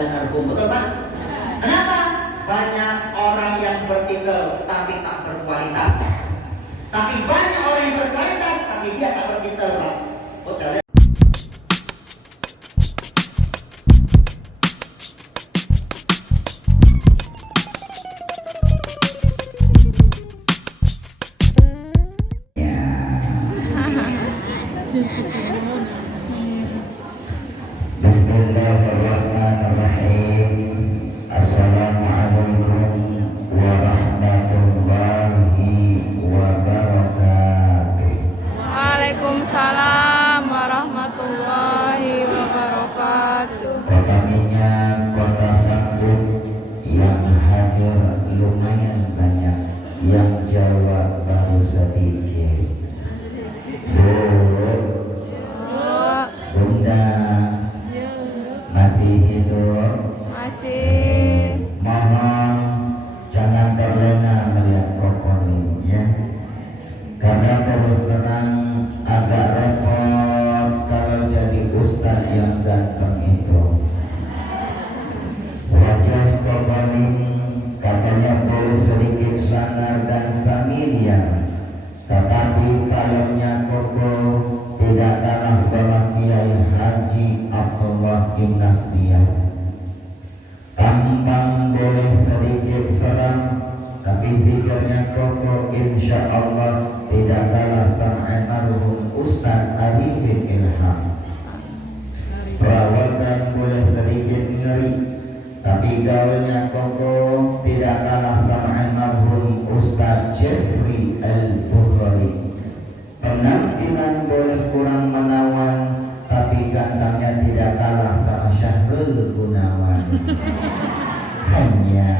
Almarhum, betul Pak? Kenapa? Banyak orang yang bertitel tapi tak berkualitas. Tapi banyak orang yang berkualitas tapi dia tak bertitel Pak. Betul. Bismillahirrahmanirrahim. Assalamualaikum warahmatullahi wabarakatuh. Waalaikumsalam warahmatullahi wabarakatuh. Kotanya kota Sambut yang hadir lumayan banyak, yang jawab baru sedikit. Bu, Bunda masih hidup? Masih. Mohon jangan terlena melihat pokok ini ya, karena terus terang agak repot kalau jadi ustaz yang ganteng itu. Wajah kokoling katanya boleh sedikit sangar dan familiar, tetapi kalaunya koko tidak kalah sama Kiai Haji Abdullah Ibn Nasdiyah. Tampang boleh sedikit seram, tapi zikirnya koko insya Allah tidak kalah sama almarhum Ustaz Arifin Ilham. Perawatan boleh sedikit ngeri, tapi gaulnya koko tidak kalah sama almarhum Ustaz Jeffrey Al-Bukhari. Penampilan boleh kurang menawan, tapi gantengnya tidak kalah sama Syahrul Gunawan. Hanya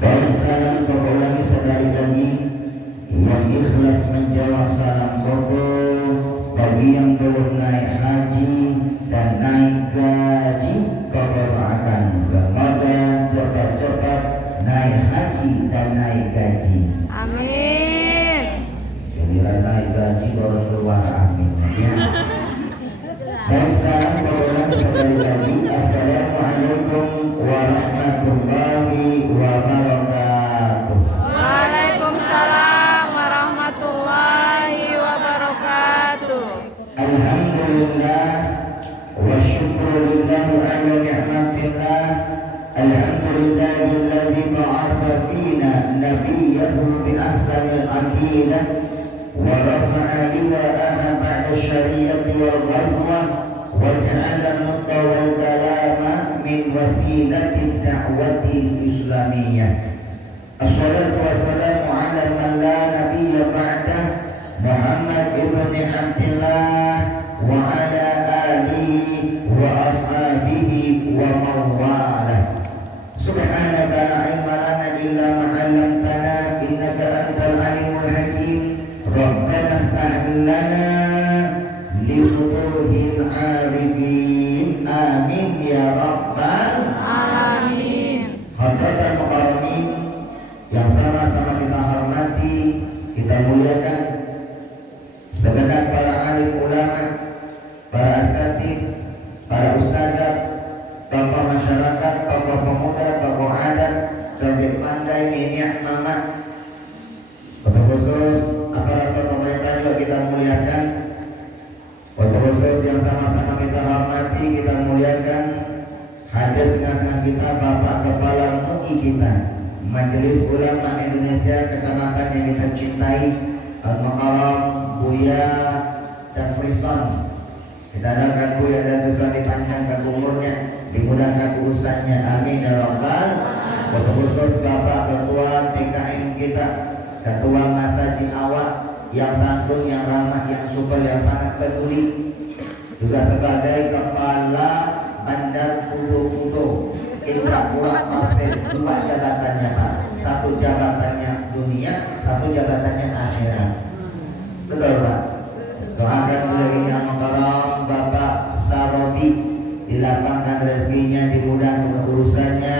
dan salam koko lagi sekali lagi yang ikhlas menjawab salam koko bagi yang belum naik haji dan naik gaji. Koko doakan semoga cepat-cepat naik haji dan naik gaji. Amin. Jadi naik gaji baru keluar amin ya. Dan salam koko sekali lagi. Assalamualaikum warahmatullahi wabarakatuh. Waalaikumsalam warahmatullahi wabarakatuh. Alhamdulillah wa syukurillah ala ni'matillah. Alhamdulillahilladzi ba'atsa fina nabiyyahu bi ahsanil aqidah wa rafa'a liwa'ana ba'da syariati wal ghazwah wa ja'ala an-nutqa wal kalama min wasilatid da'watil islamiyah. Assalatu wassalamu ala man la nabiyya ba'dah Muhammad ibn Abdillah wa ala alihi wa ashabihi wa mawalah. Subhanaka la ilma lana illa ma 'allamtana innaka antal alimul hakim. Rabbana iftah lana li futuhil 'arifin. Amin ya rabbal Alamin. Hadratan mukarramin yang sama-sama kita hormati, kita muliakan, segenap para alim ulama, para asatid, para ustazah, tokoh masyarakat, tokoh pemuda, tokoh adat, cerdik pandai, nyenyak, mama, tokoh khusus aparatur pemerintah juga kita muliakan, tokoh khusus yang sama-sama kita hormati, kita muliakan. Hadir di tengah kita Bapak Kepala MUI kita, Majelis Ulama Indonesia Kecamatan yang kita cintai, Al-Mukarram Buya Dafrison. Kita doakan Buya Dafrison dipanjangkan umurnya, dimudahkan urusannya, amin ya rabbal. Khusus Bapak Ketua TKM kita, Ketua Masjid Awak, yang santun, yang ramah, yang super, yang sangat peduli, juga sebagai Kepala Bandar Kudo Indrapura Pasir. Dua jabatannya Pak, satu jabatannya dunia, satu jabatannya akhirat. Betul Pak? Doakan beliau ini al-mukarram Bapak Sarodi, dilapangkan rezekinya, dimudahkan urusannya,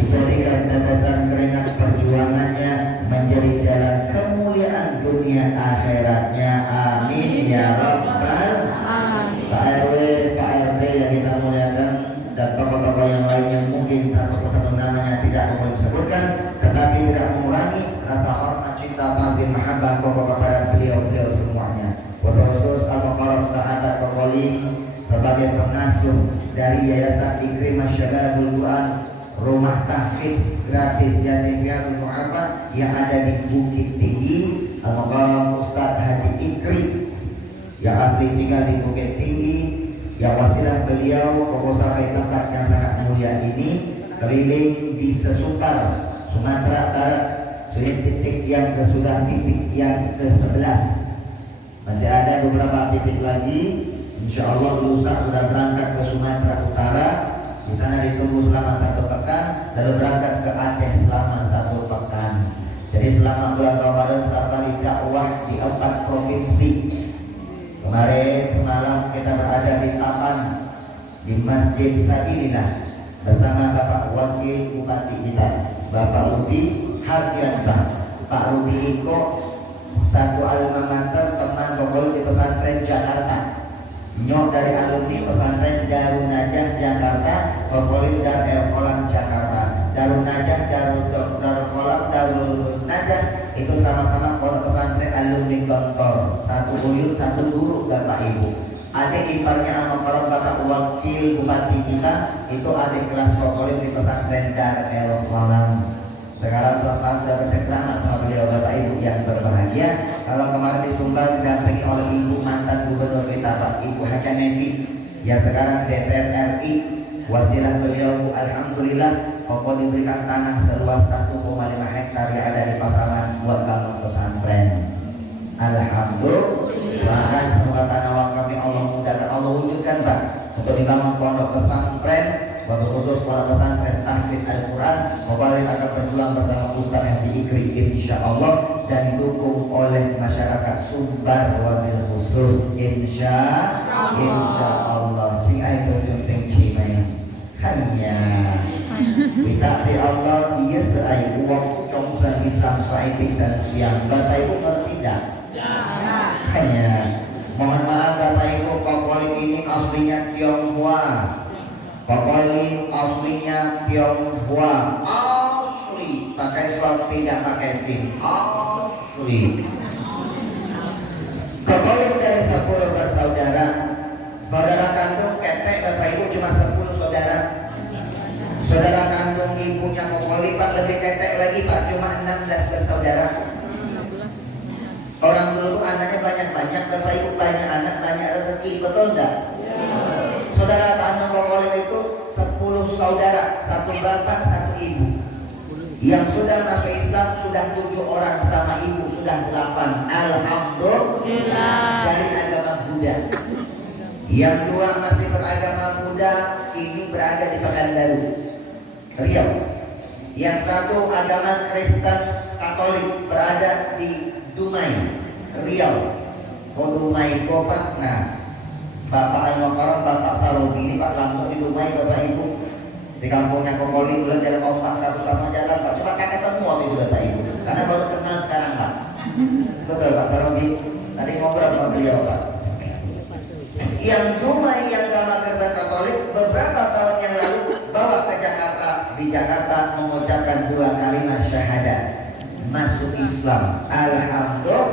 diberikan tetesan keringat perjuangannya menjadi jalan kemuliaan dunia akhiratnya, amin ya rabbal alamin. Pak RW, Pak RT yang kita muliakan, dan tokoh-tokoh yang lain yang mungkin satu namanya tidak boleh disebutkan, tetapi tidak mengurangi rasa hormat, cinta, ta'zim, mahabbah pokok kepada beliau-beliau semuanya. Khusus al-mukarram sahabat Kokoli sebagai pengasuh dari Yayasan Ikrimah Syababul Quran, rumah tahfiz gratis Yatim Piatu Mu'afat yang ada di Bukit Tinggi. Al-Mukarram Ustaz Haji Ikri yang asli tinggal di Bukit Tinggi, yang wasilah beliau pokok sampai tempat yang sangat mulia ini keliling di sesutar Sumatera Barat. Sudah titik yang sudah titik yang ke-11. Masih ada beberapa titik lagi. Insya Allah Ustaz sudah berangkat ke Sumatera Utara. Di sana ditunggu selama 1 pekan, lalu berangkat ke Aceh selama 1 pekan. Jadi selama bulan Ramadan safari dakwah di 4 provinsi. Kemarin semalam kita berada di Tapan di Masjid Sabilillah bersama Bapak Wakil Bupati kita, Bapak Rudi Hardiansah. Pak Rudi Iko satu alma mater teman Kokol di pesantren Jakarta. Nyok dari alumni pesantren Darun Najah Jakarta, Kokolin Dar El Kolam Jakarta. Darun Najah, Darul Kolam, Darul Najah itu sama-sama pondok pesantren alumni Gontor. Satu buyut, satu guru Bapak Ibu. Adik iparnya Al-Mukarram Bapak Wakil Bupati kita itu adik kelas Kokolin di pesantren Dar El Kolam. Sekarang sudah bercengkrama sama beliau Bapak Ibu yang berbahagia. Kalau kemarin di Sumbar didampingi oleh Ibu mantan Gubernur kita Pak Ibu Haja Nevi yang sekarang DPR RI. Wasilah beliau Alhamdulillah Koko diberikan tanah seluas 1,5 hektar yang ada di Pasaman buat bangun pesantren. Alhamdulillah, semoga tanah wakafnya Allah mudahkan, Allah wujudkan Pak untuk dibangun pondok pesantren, khusus pondok pesantren tahfiz Al-Quran. Kembali akan berjuang bersama Ustaz Haji Ikri insya Allah dan didukung oleh masyarakat Sumbar wabil khusus insya Allah. Cing ai kesunting cimai hanya kita di Allah dia seai uang congsan Islam saipik dan siang. Bapak Ibu ngerti tidak? Hanya mohon maaf Bapak Ibu, Kokolin ini aslinya Tionghoa. Kokolin aslinya Tionghoa, asli pakai surat tidak pakai sim, asli. Kokolin dari 10 bersaudara. Saudara kandung ketek Bapak Ibu cuma 10 saudara. Saudara kandung ibunya Kokolin Pak lebih ketek lagi Pak, cuma 16 bersaudara. Orang dulu anaknya banyak-banyak, Bapak Ibu banyak anak, banyak rezeki, betul enggak? Saudara kandung Kokolin itu 10 saudara, 1 bapak, 1 ibu. Yang sudah masuk Islam sudah 7 orang, sama ibu sudah 8. Alhamdulillah. Dari agama Buddha. Yang 2 masih beragama Buddha, ini berada di Pekanbaru, Riau. Yang 1 agama Kristen Katolik berada di Dumai, Riau. Dumai Kopak. Nah, Bapak Al-Mukarram, Bapak Sarobi ini Pak Lampung di Dumai Bapak Ibu. Di kampungnya Kokoli bulan jalan ombak satu sama jalan Pak. Cuma kakek ketemu waktu itu Bapak Ibu. Karena baru kenal sekarang Pak. Betul Pak Sarobi. Tadi ngobrol sama beliau Pak. Yang Dumai yang agama Kristen Katolik beberapa tahun yang lalu bawa ke Jakarta. Di Jakarta mengucapkan 2 kalimat syahadat, masuk Islam. Alhamdulillah.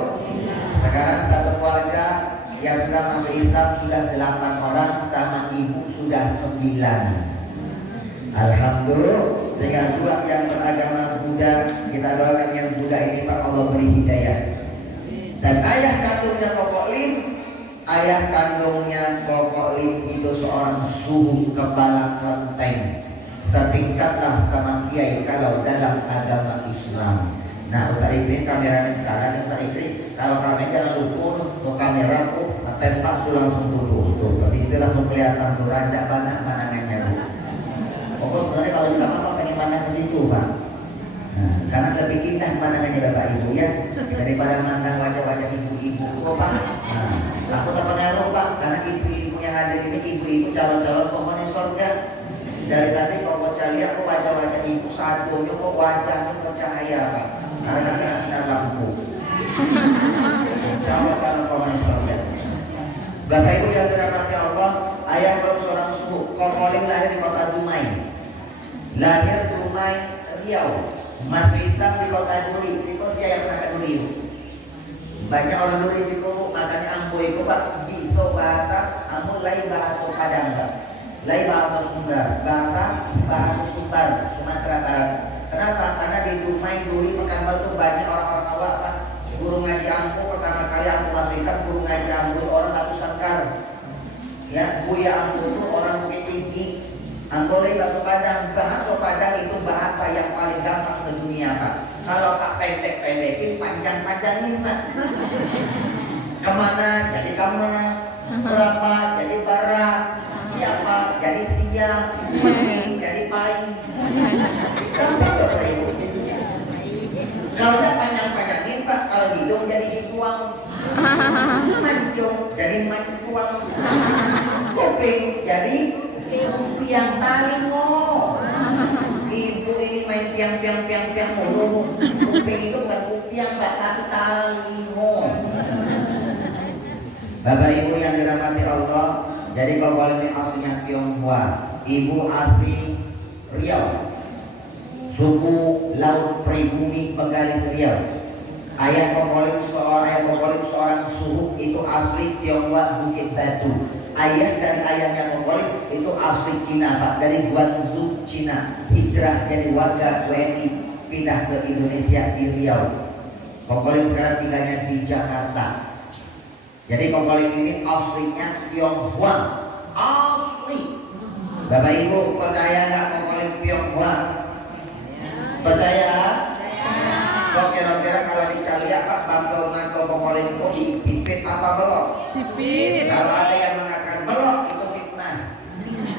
Sekarang satu keluarga yang sudah masuk Islam sudah 8 orang, sama ibu sudah 9. Alhamdulillah. Dengan 2 yang beragama Buddha, kita doakan yang Buddha ini Pak Allah beri hidayah. Dan ayah kandungnya Kokolin itu seorang suhu kepala kelenteng, setingkatlah sama kiai kalau dalam agama Islam. Nah Ustaz Ikri kameramen sekarang, Ustaz Ikri kalau kami jangan ukur ke kamera tuh tempat tuh langsung tutup pesisir langsung kelihatan tuh raja banyak pandangannya tuh. Pokoknya sebenarnya kalau kita apa pengen pandang ke situ Pak. Nah, karena lebih indah pandangannya Bapak Ibu ya daripada mandang wajah-wajah ibu-ibu kok Pak. Nah, aku terpengaruh Pak karena ibu-ibu yang ada ini ibu-ibu calon-calon pokoknya surga. Dari tadi kok lihat kok wajah-wajah ibu satunya kok wajahnya bercahaya Pak. Karena kena sinar lampu. Jawab kalau pokoknya surga. Bapak Ibu yang dirahmati Allah, ayah kalau seorang suhu Kokolin lahir di kota Dumai. Lahir Dumai, Riau. Masuk Islam di kota Duri. Situ siapa yang pernah ke Duri? Banyak orang Duri situ, makanya ambo itu pak bisa bahasa, ambo lain bahasa Padang pak, lain bahasa Sunda, bahasa Sumbar, Sumatera Barat. Kenapa? Karena di Dumai, Duri, Pekanbaru itu banyak orang-orang awak pak. Guru ngaji ambo pertama kali ambo masuk Islam, guru ngaji ambo orang Batu Sangkar. Ya, Buya ambo itu orang Bukit Tinggi. Ambo lain bahasa Padang. Bahasa Padang itu bahasa yang paling gampang sedunia pak. Kalau tak pendek-pendekin, panjang-panjangin pak. Kemana jadi kemana, berapa jadi bara, siapa jadi siap, memi jadi pai. Gampang Bapak Ibu. Kalau udah panjang-panjangin pak, kalau hidung jadi hidung, mancung jadi mancuang, kuping jadi piang talingo. Ibu ini main piang mulu. Kuping itu bukan piang pak, tapi talingo. Bapak Ibu yang dirahmati Allah, jadi Kokolin ini aslinya Tionghoa. Ibu asli Riau, suku Laut Pribumi Benggalis Riau. Ayah Kokolin seorang suhu itu asli Tionghoa Bukit Batu. Ayah dari ayahnya Kokolin itu asli Cina pak, dari Guangzhou Cina. Hijrah jadi warga WNI, pindah ke Indonesia di Riau. Kokolin sekarang tinggalnya di Jakarta. Jadi Kokolin ini aslinya Tionghoa, asli. Bapak Ibu percaya nggak Kokolin Tionghoa? Percaya? Kok kira-kira kalau dicari pak bantu Kokolin itu dipipit apa belum? Sipit. Kalau ada yang mengatakan belum, itu fitnah.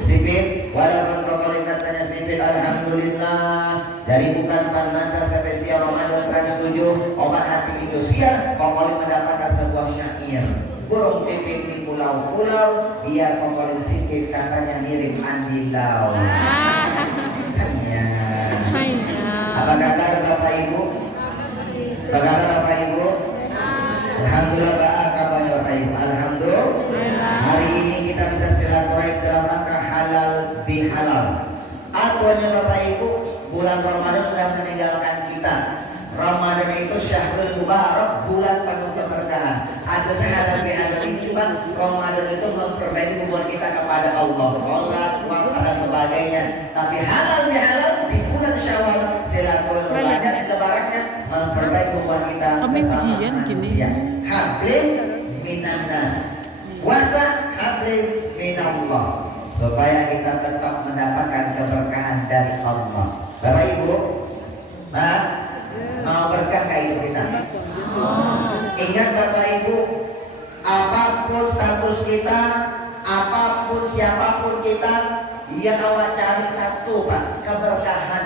Sipit, walaupun Kokolin katanya sipit, alhamdulillah. Dari bukan mata sampai siang Ramadan 107, obat hati itu siang, Kokolin mendapatkan sebuah syair. Burung pipit di pulau-pulau, biar Kokolin sipit katanya mirip andilau. Hanya. Apa kabar Bapak Ibu? Apa kabar Bapak Ibu? Alhamdulillah, apa kabarnya Bapak Ibu? Alhamdulillah. Hari ini kita bisa silaturahim dalam rangka halal bihalal. Artinya Bapak Ibu, bulan Ramadan sudah meninggalkan kita. Ramadan itu syahrul mubarak, bulan penuh keberkahan. Adanya halal bihalal ini Pak, Ramadan itu memperbaiki hubungan kita kepada Allah, sholat, puasa dan sebagainya. Tapi halal bihalal di bulan Syawal, silaturahim banyak lebarannya memperbaiki hubungan kita ujian gini. Hablin minan nas, wasa hablin minallah, supaya kita tetap mendapatkan keberkahan dari Allah. Bapak Ibu, Pak, mau berkah kayak itu kita? Ingat Bapak Ibu, apapun status kita, apapun siapapun kita, yang awak cari satu Pak, keberkahan.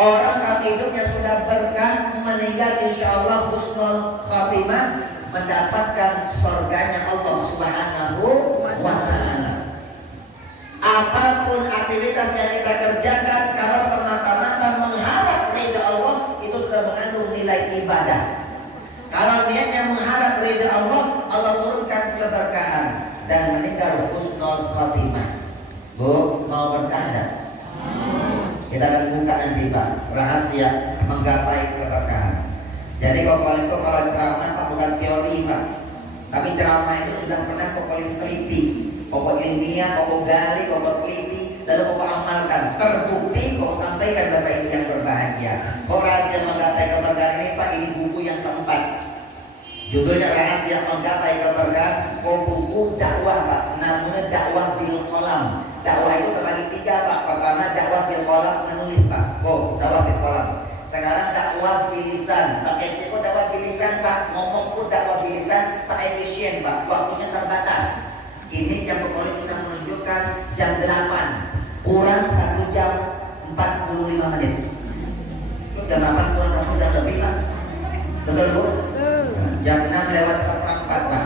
Orang kalau hidupnya sudah berkah, meninggal insya Allah husnul khatimah, mendapatkan surganya Allah Subhanahu wa ta'ala. Apapun aktivitas yang kita kerjakan, kalau semata-mata mengharap ridha Allah, itu sudah mengandung nilai ibadah. Kalau niatnya mengharap ridha Allah, Allah turunkan keberkahan dan meninggal husnul khatimah. Bu, mau berkah enggak? Kita akan buka nanti Pak, rahasia menggapai keberkahan. Jadi Kokolin itu kalau ceramah Pak bukan teori Pak, tapi ceramah itu sudah pernah Kokolin teliti, pokok ilmiah, pokok gali, pokok teliti, lalu pokok amalkan, terbukti kok sampaikan Bapak Ibu yang berbahagia. Kok rahasia menggapai keberkahan ini Pak, ini buku yang keempat. Judulnya rahasia menggapai keberkahan. Kok buku dakwah Pak, namanya dakwah bil qalam. Dakwah itu terbagi tiga Pak. Pertama dakwah bil qalam, menulis Pak. Kok dakwah bil qalam. Sekarang dakwah bilisan. Pakai ceko dakwah bilisan Pak. Ngomongku dakwah bilisan tak efisien Pak. Waktunya terbatas. Ini jam Kokolin sudah menunjukkan jam 8 kurang 1 jam 45 menit. Jam 8 kurang 1 jam lebih Pak. Betul Bu? Jam 6 lewat 1/4 Pak.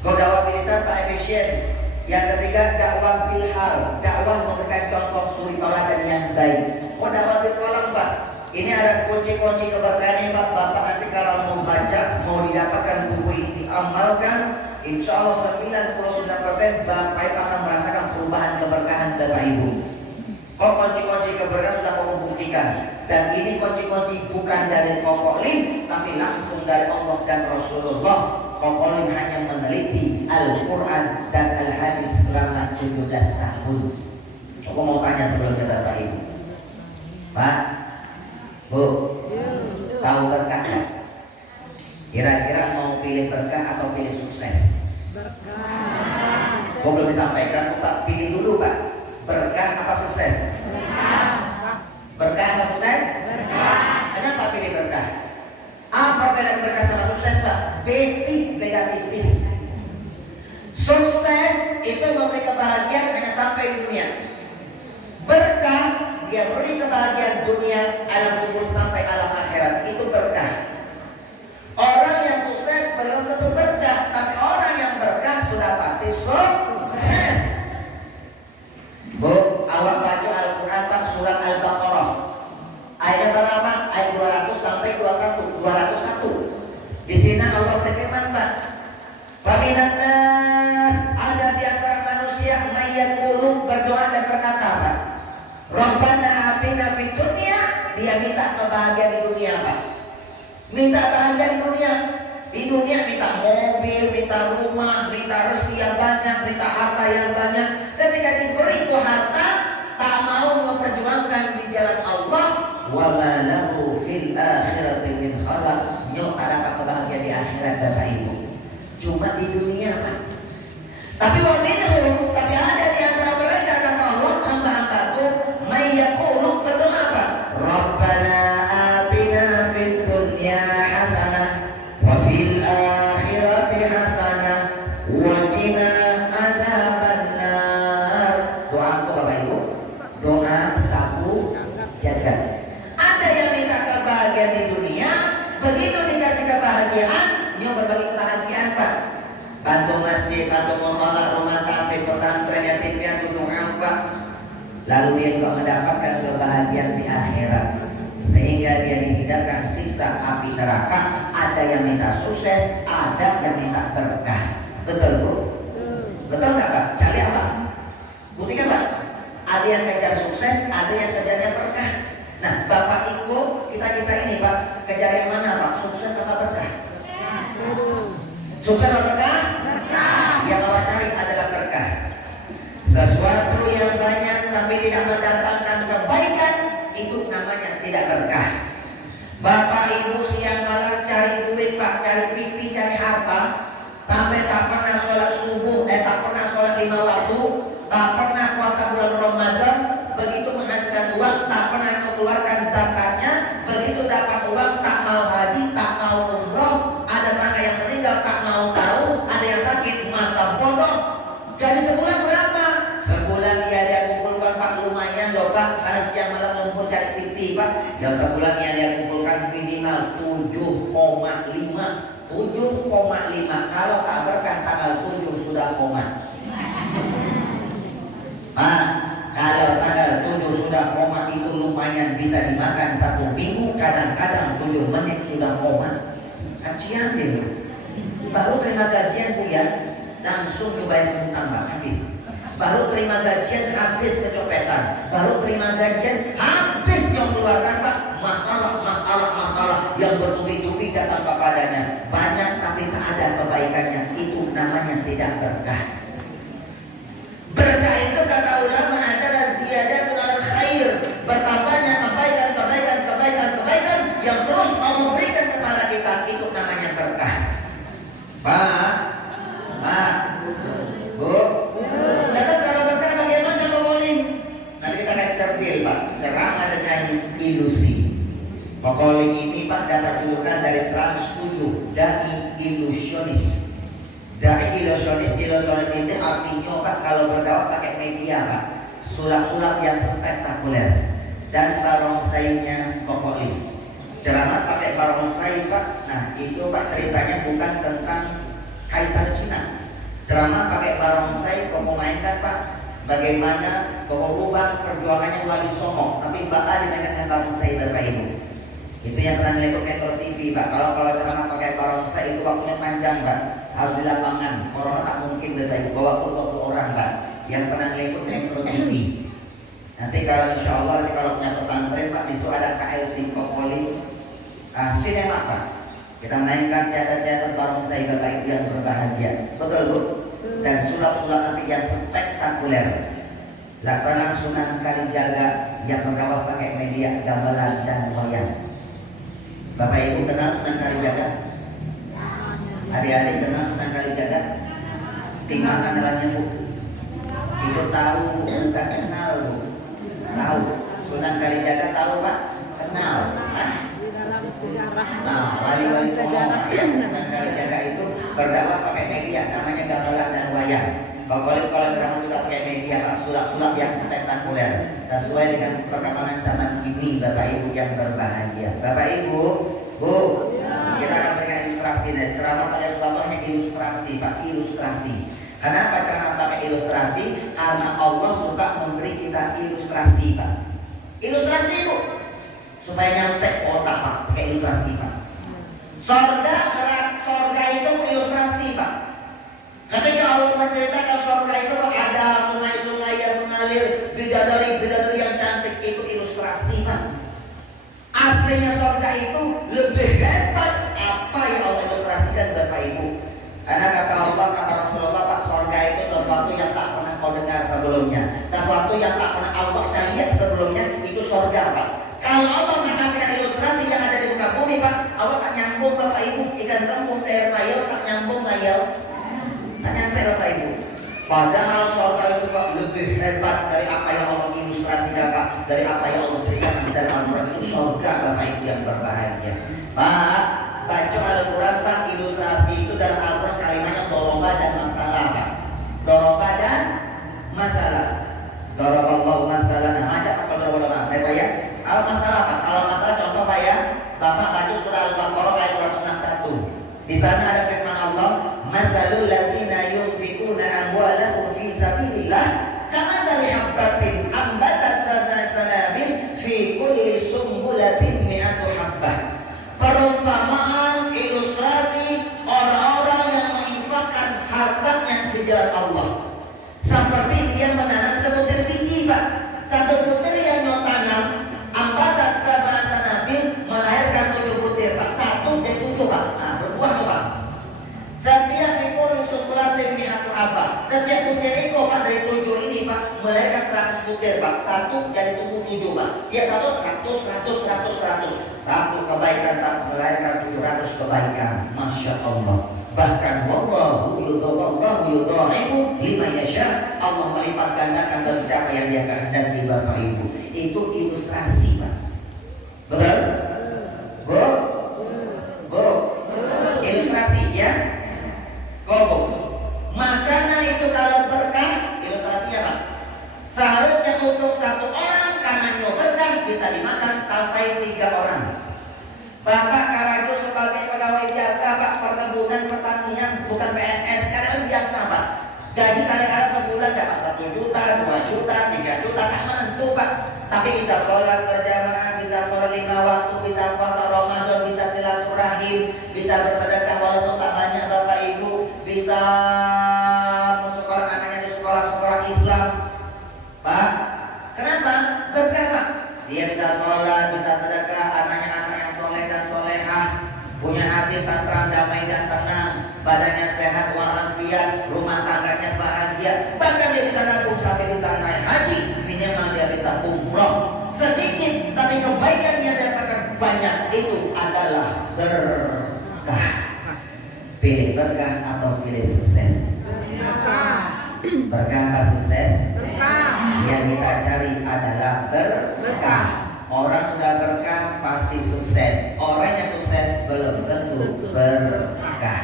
Kau dakwah bilisan tak efisien. Yang ketiga dakwah bilhal, dakwah memberikan contoh suri tauladan yang baik. Oh dakwah bil qalam Pak. Ini ada kunci-kunci keberkahan Pak. Bapak nanti kalau mau baca, mau didapatkan buku ini, diamalkan, insya Allah 99% Bapak akan merasakan Bapak Ibu. Kok kunci-kunci keberkahan sudah kamu buktikan. Dan ini kunci-kunci bukan dari Kokolim, tapi langsung dari Allah dan Rasulullah. Kokolim hanya meneliti Al-Quran dan Al-Hadis selama 17 tahun. Aku mau tanya sebelumnya Bapak Ibu. Pak, Bu, tahu berkah? Kira-kira mau pilih berkah atau pilih sukses? Berkah. Kok belum disampaikan, Pak? Pilih dulu, Pak. Berkah apa sukses? Berkah apa sukses? Berkah. Kenapa pilih berkah? Apa perbedaan berkah sama sukses, Pak? Beda tipis. Sukses itu memberi kebahagiaan hanya sampai di dunia. Berkah dia beri kebahagiaan dunia, alam kubur sampai alam akhirat. Itu berkah. Orang yang sukses belum tentu berkah, tapi orang yang berkah sudah pasti sukses. Bu, awak baca Al-Quran Pak, surat Al-Baqarah. Ayat berapa? Ayat 200 sampai 201. Di sini Allah berfirman, Pak. Waminan nas, ada di antara manusia mayyaqulu, berdoa dan berkata, Pak. Rabbana atina fid dunya, dia minta kebahagiaan di dunia, Pak. Minta bahagia di dunia. Di dunia minta mobil, minta rumah, minta rezeki yang banyak, minta harta yang banyak. Ketika diberi itu harta, tak mau memperjuangkan di jalan Allah. Wa ma lahu fil akhirati min khalaq. Nyok ada kebahagiaan di akhirat Bapak Ibu. Cuma di dunia, Pak. Tapi wa minhum, tapi ada di antara mereka kata Allah, hamba-hambaku mayyaqulu, berdoa apa? Rabbana atina fid dunya hasanah wa fil akhirati hasanah wa qina adzabannar. Doa itu Bapak Ibu, doa sapu jagat. Ada yang minta kebahagiaan di dunia, begitu dikasih kebahagiaan, dia berbagi kebahagiaan, Pak. Bantu masjid, bantu musola, rumah tafsir, pesantren, yatim piatu, apa. Lalu dia juga mendapatkan kebahagiaan di akhirat, sehingga dia dihindarkan siksa api neraka. Ada yang minta sukses, ada yang minta berkah. Betul, Bu? Betul nggak, Pak? Cari apa? Buktikan, Pak. Ada yang kejar sukses, ada yang kejarnya berkah. Nah, Bapak ikut kita ini, Pak, kejar yang mana, Pak? Sukses apa berkah? Sukses atau berkah? Berkah. Yang Bapak cari adalah berkah. Sesuatu yang banyak tapi tidak mendatangkan kebaikan, itu namanya tidak berkah. Bapak Ibu siang malam cari duit, Pak, cari pipi, cari harta, sampai tak pernah sholat subuh, tak pernah sholat 5 waktu, tak pernah puasa bulan Ramadan, begitu menghasilkan uang tak pernah mengeluarkan zakatnya, begitu dapat uang tak mau haji, tak mau umroh, ada tangga yang meninggal tak mau tahu, ada yang sakit masa bodoh. Jadi sebulan berapa? Sebulan dia kumpulkan, Pak, lumayan loh, Pak, karena siang malam ngumpul cari pipi, Pak. Ya sebulan dia kumpulkan minimal 7,5. 7,5. Kalau tak berkah tanggal 7 sudah koma. Pak, kalau tanggal 7 sudah koma itu lumayan bisa dimakan 1 minggu, kadang-kadang 7 menit sudah koma. Kajian deh, baru terima gajian, Bu, ya, langsung dibayar utang, Pak, habis. Baru terima gajian habis kecopetan, baru terima gajian habis yang keluarkan, Pak, masalah yang bertubi-tubi datang kepadanya, banyak tapi tak ada kebaikannya. Itu namanya tidak berkah. Berkah itu kata ulama adalah ziyadatun alal khair, bertambahnya kebaikan yang terus Allah berikan kepada kita, itu namanya berkah. Pak, Bu, lantas kalau berkah bagaimana Kokolim? Nanti kita akan cerbil, Pak, ceramah dengan ilusi. Kokolim ini, Pak, dapat julukan dari Trans 7, dai ilusionis. Dai ilusionis itu artinya, Pak, kalau berdakwah pakai media, Pak, sulap-sulap yang spektakuler. Dan barongsainya Kokolim, ceramah pakai barongsai, Pak. Nah itu, Pak, ceritanya bukan tentang Kaisar Cina. Ceramah pakai barongsai, Koko mainkan, Pak, bagaimana Koko rubah perjuangannya Wali Songo, tapi bakal dimainkan dengan barongsai, Bapak Ibu. Itu yang pernah melihat Metro TV, Pak. Kalau ceramah pakai barongsai itu waktunya panjang, Pak. Harus di lapangan. Corona tak mungkin, Bapak Ibu, bawa 20 orang, Pak. yang pernah meliput Metro TV. Nanti kalau insya Allah nanti kalau punya pesantren Pak, di situ ada KLC Kokoli Sinema Pak. Kita mainkan teater-teater barongsai Bapak Ibu yang berbahagia. Betul Bu? Dan sulap-sulap nanti yang spektakuler. Laksana Sunan Kalijaga yang berdakwah pakai media gamelan dan wayang. Bapak Ibu kenal Sunan Kalijaga? Adik-adik kenal Sunan Kalijaga? Tinggal kenalannya Bu. Itu tahu Bu, bukan kenal Bu. Tahu. Sunan Kalijaga tahu Pak? Kenal. Hah? Nah, wali-wali Songo Sunan Kalijaga itu berdakwah pakai media namanya gamelan dan wayang. Kalau ceramah juga pakai media Pak, sulap-sulap yang spektakuler sesuai dengan perkembangan zaman ini Bapak Ibu yang berbahagia. Bapak Ibu, Bu, kita akan berikan ilustrasi nih. Ceramah pada sulapnya ilustrasi Pak, ilustrasi. Kenapa ceramah pakai ilustrasi? Karena Allah suka memberi kita ilustrasi Pak. Ilustrasi Bu, supaya nyampe otak Pak, pakai ilustrasi Pak. Sorga itu ilustrasi Pak. Ketika Allah menceritakan surga itu ada sungai-sungai yang mengalir, bidadari-bidadari yang cantik, itu ilustrasi Pak. Aslinya surga itu lebih hebat apa yang Allah ilustrasikan Bapak Ibu. Karena kata Allah, kata Rasulullah Pak, surga itu sesuatu yang tak pernah kau dengar sebelumnya, sesuatu yang tak pernah Allah lihat sebelumnya, itu surga Pak. Kalau Allah mengatakan ilustrasi yang ada di muka bumi Pak, Allah tak nyambung Bapak Ibu, ikan kembung air mayo tak nyambung mayo. Tak nyampe Bapak Ibu. Padahal surga itu Pak lebih hebat dari apa yang Allah ilustrasikan Pak, dari apa yang Allah berikan di dalam Al-Quran. Itu surga Bapak Ibu yang berbahagia Pak. Baca Al-Quran Pak, ilustrasi itu dalam Al-Quran kalimatnya doroba dan masalah Pak. Doroba dan masalah. Doroballahu masalah. Nah ada apa doroba? Bapak ya. Kalau masalah Pak, kalau masalah contoh Pak ya, Bapak baca surah Al-Baqarah ayat 261. Di sana ada firman Allah, masalul ladzina yunfikuna amwalahum fi sabilillah kamathali habbatin ambatat sab'a sanabil fi kulli sumbulatin mi'atu habbah. Perumpamaan ilustrasi orang-orang yang menginfakkan hartanya di jalan Allah seperti dia menanam sebutir biji Pak. Satu butir yang mau tanam ambatat sab'a sanabil melahirkan 7 butir Pak. Satu dan 7 Pak. Nah, berbuah tuh Pak. Setiap fikul sukulatin mi'atu abah. Setiap butir itu Pak dari 7 ini Pak melahirkan 100 butir Pak. Satu jadi tumbuh 7 Pak. Ya 100. Satu kebaikan Pak melahirkan 700 kebaikan. Masya Allah. Bahkan wallahu yudha'ifu liman yasha. Allah melipat gandakan bagi siapa yang Dia kehendaki Bapak Ibu. Itu ilustrasi Pak. Betul? Bu? Bu? Ilustrasi ya? Kobok. Makanan itu kalau berkah, ilustrasinya Pak. Seharusnya untuk satu orang kanannya berkah bisa dimakan sampai 3 orang. Bapak Karajo sebagai pegawai biasa Pak, perkebunan pertanian bukan PNS, karena biasa Pak. Gaji kadang-kadang sebulan dapat 1 juta, 2 juta, 3 juta, tak menentu Pak. Tapi bisa sholat berjamaah, bisa sholat 5 waktu, bisa puasa Ramadan, bisa silaturahim, bisa bersedekah walaupun tak banyak Bapak Ibu, bisa mensekolah anaknya di sekolah-sekolah Islam Pak. Kenapa? Berkah Pak. Dia bisa sholat, bisa sedekah, anaknya anak yang soleh dan solehah, punya hati tentram, damai dan tenang, badannya sehat walafiat, rumah tangganya bahagia, bahkan dia bisa nabung sampai bisa naik haji, minimal dia bisa umroh. Sedikit tapi kebaikan yang dia dapatkan banyak, itu adalah berkah. Pilih berkah atau pilih sukses? Berkah atau sukses? Yang kita cari adalah berkah. Orang sudah berkah pasti sukses. Orang yang sukses belum tentu berkah.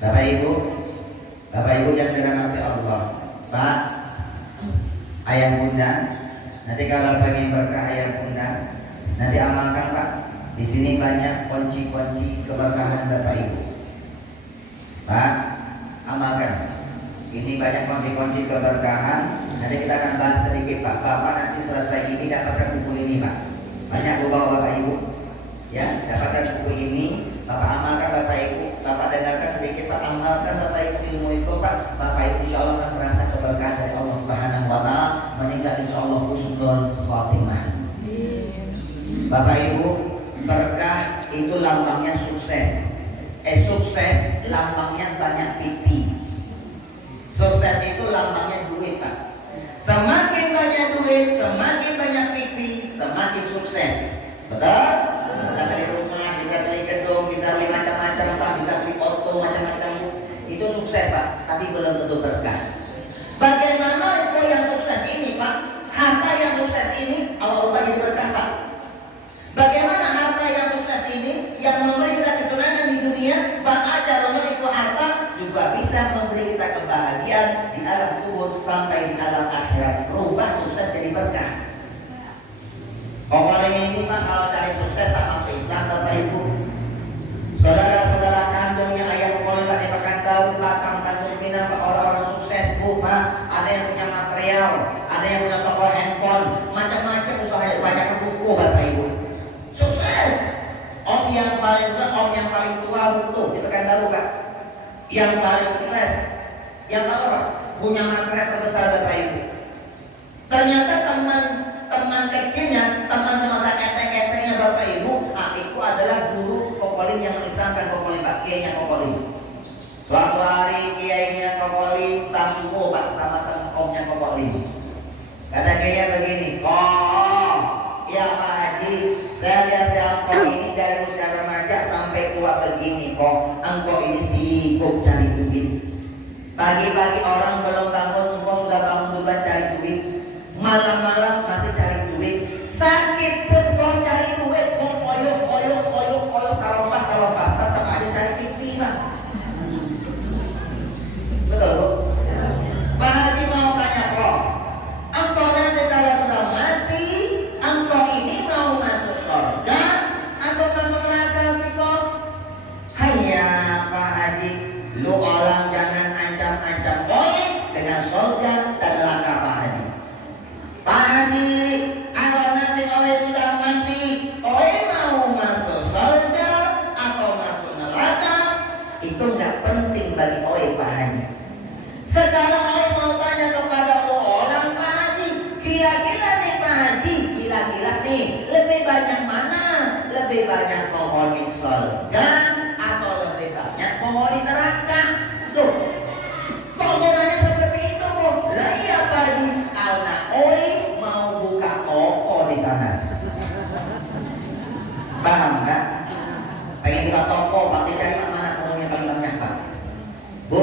Bapak Ibu yang dirahmati Allah, Pak, ayah bunda, nanti kalau pengen berkah ayah bunda, nanti amalkan Pak. Di sini banyak kunci-kunci keberkahan Bapak Ibu. Pak, amalkan. Ini banyak kunci-kunci keberkahan. Nanti kita akan bahas sedikit Pak. Bapak nanti selesai ini dapatkan buku ini Pak. Banyak buku bawa Bapak Ibu. Ya, dapatkan buku ini. Bapak amalkan Bapak Ibu. Bapak dengarkan sedikit Pak. Amalkan Bapak Ibu ilmu itu Pak. Bapak Ibu insya Allah akan merasa keberkahan dari Allah insyaallah husnul khotimah. Bapak Ibu, berkah itu lambangnya sukses. Sukses lambangnya banyak pipi. Sukses itu lambangnya duit, Pak. Semakin banyak duit, semakin banyak pipi, semakin sukses. Betul? Bisa beli rumah, bisa beli gedung, bisa beli macam-macam, Pak. Bisa beli auto, macam-macam. Itu sukses, Pak. Tapi belum tentu berkah. Bagaimana itu yang sukses ini, Pak? Harta yang sukses ini Allah ubah jadi berkah, Pak. Bagaimana harta yang sukses ini yang memberi kita kesenangan di dunia, ba'ajarona itu harta juga bisa memberi kita kebahagiaan di alam kubur sampai di alam akhirat. Rubah sukses jadi berkah. Pokoknya ini, Pak, kalau cari sukses tak masuk Islam, Bapak Ibu. Saudara-saudara kandungnya ayah pokoknya tak dimakan daun, batang, tanjung pinang, orang-orang sukses, Bu, Pak. Ada yang punya material, ada yang punya toko handphone, macam-macam usaha banyak buku, Bapak Ibu. Sukses. Om yang paling tua butuh ditekan baru, Kak. Yang paling sukses, yang tahu, Pak, punya material terbesar, Bapak Ibu. Ternyata teman kecilnya, teman semasa ketek-keteknya Bapak Ibu, itu adalah guru Kokolin yang mengislamkan Kokolin, Pak, kiainya Kokolin. Suatu hari kiainya Kokolin tasumo, Pak, sama omnya Kokolin. Kata kiainya begini, "Oh, ya Pak Haji, saya lihat si engkau ini dari usia remaja sampai tua begini kok. Engkau ini sibuk cari duit. Pagi-pagi orang belum bangun, engkau sudah bangun juga cari duit. Malam-malam masih cari duit. Sakit pun kau cari duit, kau koyok, salompas, tetap aja cari pipi, Pak." Betul, Bu? Pak Haji mau tanya kok, engkau nanti kalau sudah mati, engkau ini mau masuk surga atau masuk neraka sih kok? Hanya Pak Haji, lu orang jangan ancam-ancam boy dengan surga dan neraka, Pak Haji. Pak Haji, kalau nanti oe sudah mati, oe mau masuk surga atau masuk neraka, itu nggak penting bagi oe, Pak Haji. Sekarang oe mau tanya kepada lo orang, Pak Haji, kira-kira nih Pak Haji, kira-kira nih lebih banyak mana? Lebih banyak penghuni surga atau lebih banyak penghuni neraka? Tuh, kok gunanya seperti itu, Bu? Lah iya Pak Haji, anak oe mau buka toko di sana. Paham nggak? Pengen buka toko, pasti cari mana penghuni paling banyak, Pak. Bu,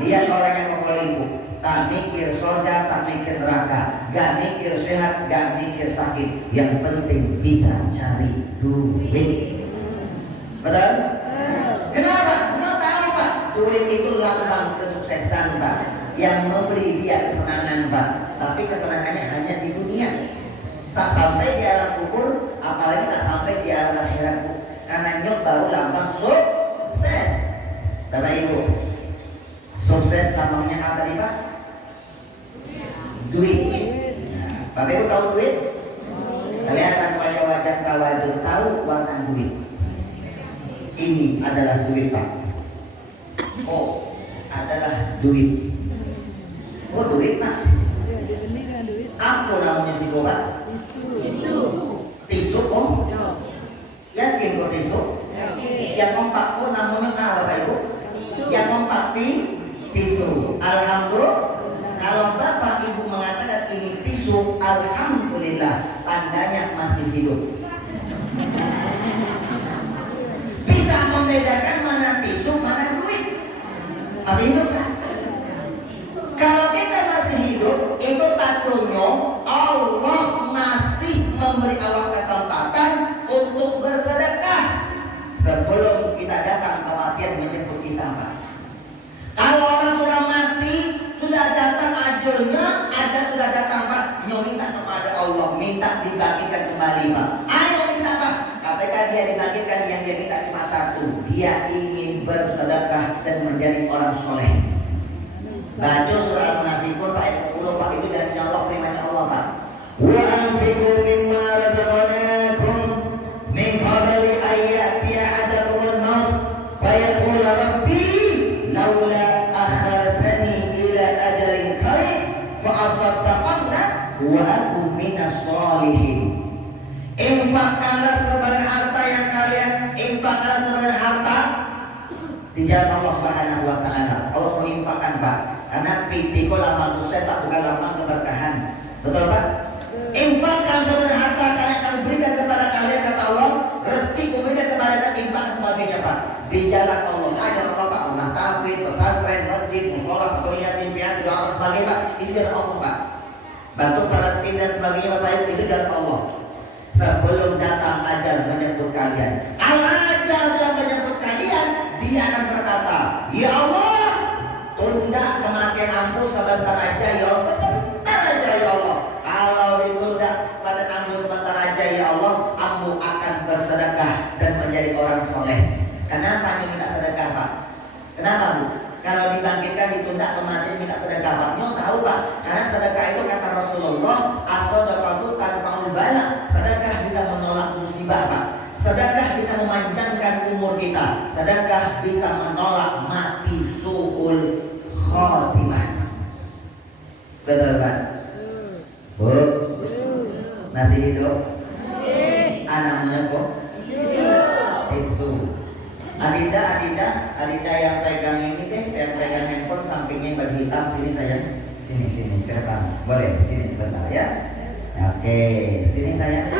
lihat orang yang Kokolin, Bu. Tak mikir surga, tak mikir neraka, gak mikir sehat, gak mikir sakit. Yang penting bisa cari duit. Betul? Kenapa? Nggak tahu, Pak. Duit itu lambang kesuksesan, Pak, yang memberi dia kesenangan, Pak. Tapi kesenangannya hanya di dunia, tak sampai di alam kubur, apalagi tak sampai di alam akhirat, Bu. Karena nyok baru lambang sukses. Bapak Ibu, sukses lambangnya apa tadi, Pak? Duit. Nah, Bapak Ibu tahu duit? Kelihatan wajah-wajah tawadhu, tahu warna duit. Ini adalah duit, Pak. Oh, adalah duit. Oh, duit, Pak. Apa namanya sih, Pak? Tisu, Om? Yakin kok tisu? Yang kompak pun namanya apa, Bapak Ibu? Yang kompak tisu. Alhamdulillah. Kalau Bapak Ibu mengatakan ini tisu, alhamdulillah, tandanya masih hidup. Bisa membedakan mana tisu, mana duit. Masih hidup, kan? Kalau kita masih hidup, itu tandanya Allah masih memberi awak kesempatan untuk bersedekah sebelum kita datang kematian menjemput kita, Pak. Kalau orang sudah mati, sudah datang ajalnya, ajal sudah datang, Pak, nyo minta kepada Allah, minta dibagikan kembali, Pak. Ayo minta, Pak. Katakan dia dibagikan, yang dia minta cuma satu, dia ingin bersedekah dan menjadi orang soleh. Baca surah Al-Munafiqun ayat 10, Pak, itu dari Allah, firman Allah, Pak. Wa anfiqu mimma razaqnakum min qabli an ya'tiya ahadakumul maut fa yaqul rabbi laula akhartani ila ajalin qarib fa asaddaqanna wa lakum minas sholihin. Infakkanlah sebagian harta yang kalian infakkanlah sebagian harta di jalan Allah Subhanahu wa taala. Allah menginfakkan, Pak. Karena pitiko lama sukses, Pak, bukan lama keberkahan. Betul, Pak? Infakkan sebagian harta kalian akan berikan kepada kalian, kata Allah. Rezeki kuberikan kepada kalian, infak sebagainya, Pak. Di jalan Allah. Ada Allah, Pak. Rumah tafsir, pesantren, masjid, musola, atau yatim piatu, doa sebagainya, Pak. Itu jalan Allah, Pak. Bantu Palestina sebagainya, Bapak, itu jalan Allah. Sebelum datang ajal menyebut kalian. Kalau ajal sudah menyebut kalian, dia akan berkata, ya Allah, tunda kematian ampu sebentar aja ya Allah, sebentar aja ya Allah. Kalau ditunda pada ampu sebentar aja ya Allah, ampu akan bersedekah dan menjadi orang soleh. Kenapa minta sedekah, Pak? Kenapa, Bu? Kalau dibangkitkan ditunda kematian minta sedekah, Pak. Nyong tahu, Pak. Karena sedekah itu kata Rasulullah, as-shadaqatu tanfa'ul bala. Sedekah bisa menolak musibah, Pak. Sedekah bisa memanjangkan umur kita. Sedekah bisa menolak mati su'ul khotimah. Betul, Pak? Bu? Masih hidup? Masih. Anaknya kok? Tisu. Adinda yang pegang ini deh, yang pegang handphone sampingnya yang berhitam, sini saya, sini ke depan, boleh, sini sebentar ya. Oke, sini saya,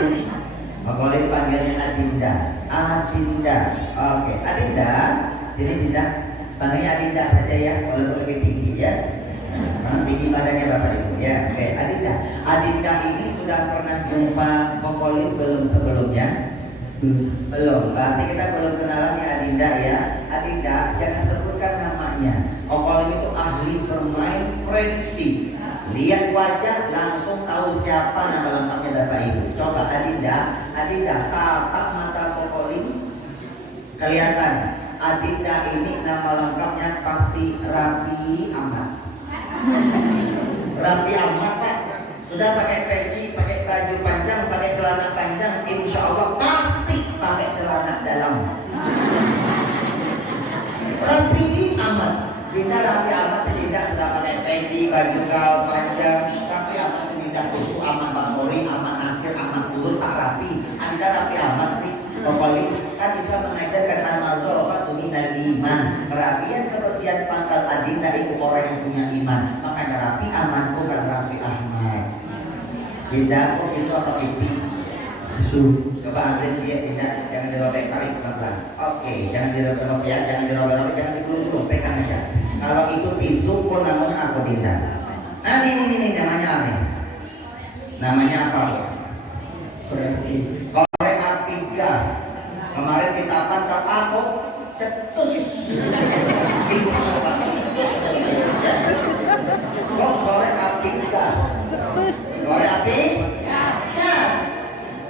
boleh panggilnya Adinda. Oke, Adinda, sini Adinda, panggilnya Adinda saja ya, kalau lebih tinggi ya, karena tinggi badannya Bapak Ibu ya. Oke, Adinda ini sudah pernah jumpa Kokolin belum sebelumnya? Belum, berarti kita belum kenalan ya Adinda ya. Adinda, jangan sebutkan namanya. Kokolin itu ahli bermain prediksi. Lihat wajah langsung tahu siapa nama lengkapnya Bapak Ibu. Coba Adinda tatap mata Kokolin, kelihatan. Adinda ini nama lengkapnya pasti Rapi Ahmad. Rapi Ahmad, Pak. Sudah pakai peci, pakai baju panjang, pakai celana panjang, insya Allah pasti pakai celana dalam. Rapi Ahmad, Dinda Rapi Ahmad sedindak sudah pakai peci, baju kaos panjang. Rapi Ahmad sedindak itu aman Pak Sori, aman Nasir, aman Turun, tak rapi. Anda Rapi Ahmad sih, pokoknya kan Islam mengajarkan al-marzuqah minal iman. Kerapian kebersihan pangkal Adinda itu orang yang punya iman. Makanya Rapi Ahmad bukan Rafi Ahmad. Dinda, kok itu apa pipi? Coba ambil cia Dinda, jangan dirobek, tarik pelan-pelan. Oke, jangan dirobek ya, jangan dirobek, jangan dikulung-kulung, pegang aja. Kalau itu tisu, kok namanya apa Dinda? Nah, ini namanya apa? Namanya apa? Korek api gas. Kemarin kita pantau aku cetus. Kok korek api gas? Korek api gas.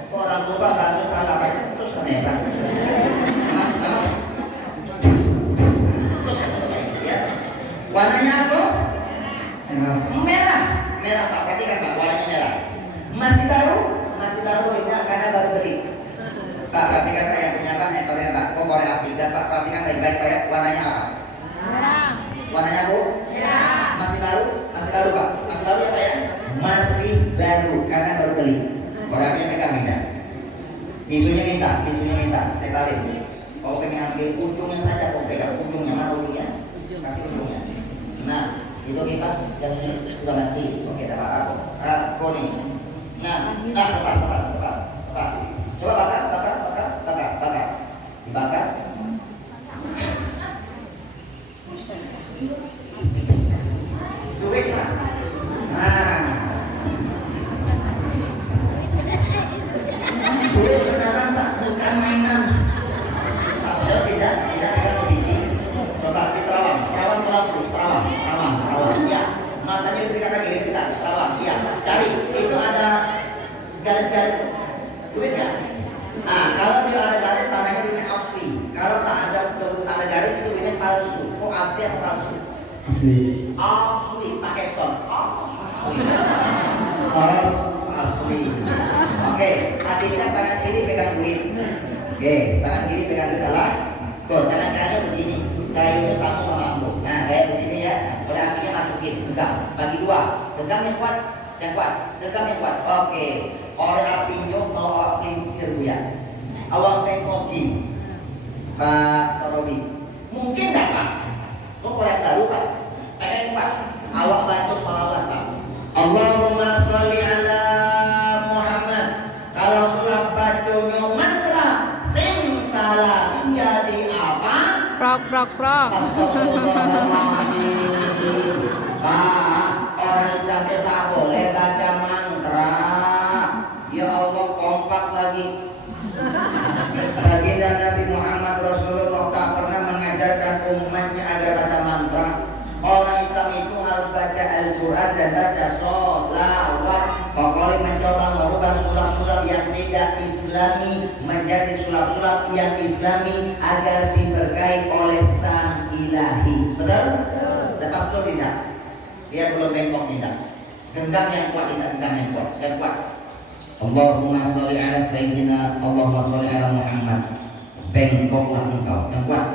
Orang tua baru salah baca terus kenapa? Warnanya apa? Merah. Merah Pak, perhatikan Pak, warnanya merah. Masih baru ini karena baru beli. Pak, perhatikan Pak yang punya Pak, ekornya Pak. Kok korek api gas Pak, perhatikan baik-baik Pak ya. Warnanya apa? Merah. Warnanya Bu? Merah. Masih baru Pak. Masih baru ya Pak ya? Masih baru karena baru beli. Orangnya pegang minta. Tisunya minta. Saya balik. Kau pengen ambil ujungnya saja, kau pegang ujungnya, mana ujungnya? Kasih ujungnya. Nah, itu kipas yang sudah mati. Oke, dapat aku nih. Nah, lepas. Coba bakar. Dibakar. Duit Pak. Nah. Duit beneran Pak, bukan mainan. Kalau tidak begini. Coba diterawang ke lampu, terawang. Iya. Matanya diberikan lagi, terawang. Iya. Cari, itu ada garis-garis duit nggak? Nah, kalau dia ada garis, tandanya duitnya asli. Kalau tak ada garis, itu duitnya palsu. Kok asli atau palsu? Asli, pakai son. Asli. Oke, Adinda tangan kiri pegang duit. Oke, tangan kiri pegang duit lah. Tuh, tangan kanan begini. Kayunya sama aku. Nah, kayak begini ya. Oleh apinya masukin, genggam. Bagi dua. Genggam yang kuat. Yang kuat, genggam yang kuat. Oke. Oleh api nyok no awak kelintir ya. Awak pengoki. Pak Sarobi. Mungkin tak Pak? Lo boleh baru Pak? Ada yang kuat. Awak baca sholawat Pak. Allahumma sholli ala Muhammad. Kalau sudah bacanya mantra simsalam jadi apa? Prok prok prok. Astagfirullahaladzim. Pak, orang Islam tak boleh baca mantra. Ya Allah, kompak lagi. Baginda Nabi Muhammad Rasulullah tak pernah mengajarkan umatnya agar baca mantra. Orang Islam itu harus baca Al-Quran dan baca sholawat. Pokoknya mencoba merubah sulap-sulap yang tidak Islami menjadi sulap-sulap yang Islami agar diberkahi oleh Sang Ilahi. Betul? Lepas itu tidak. Dia belum bengkok tidak. Genggam yang kuat tidak, genggam yang kuat, yang kuat. Allahumma sholli ala Sayyidina, Allahumma sholli ala Muhammad. Bengkoklah engkau, yang kuat.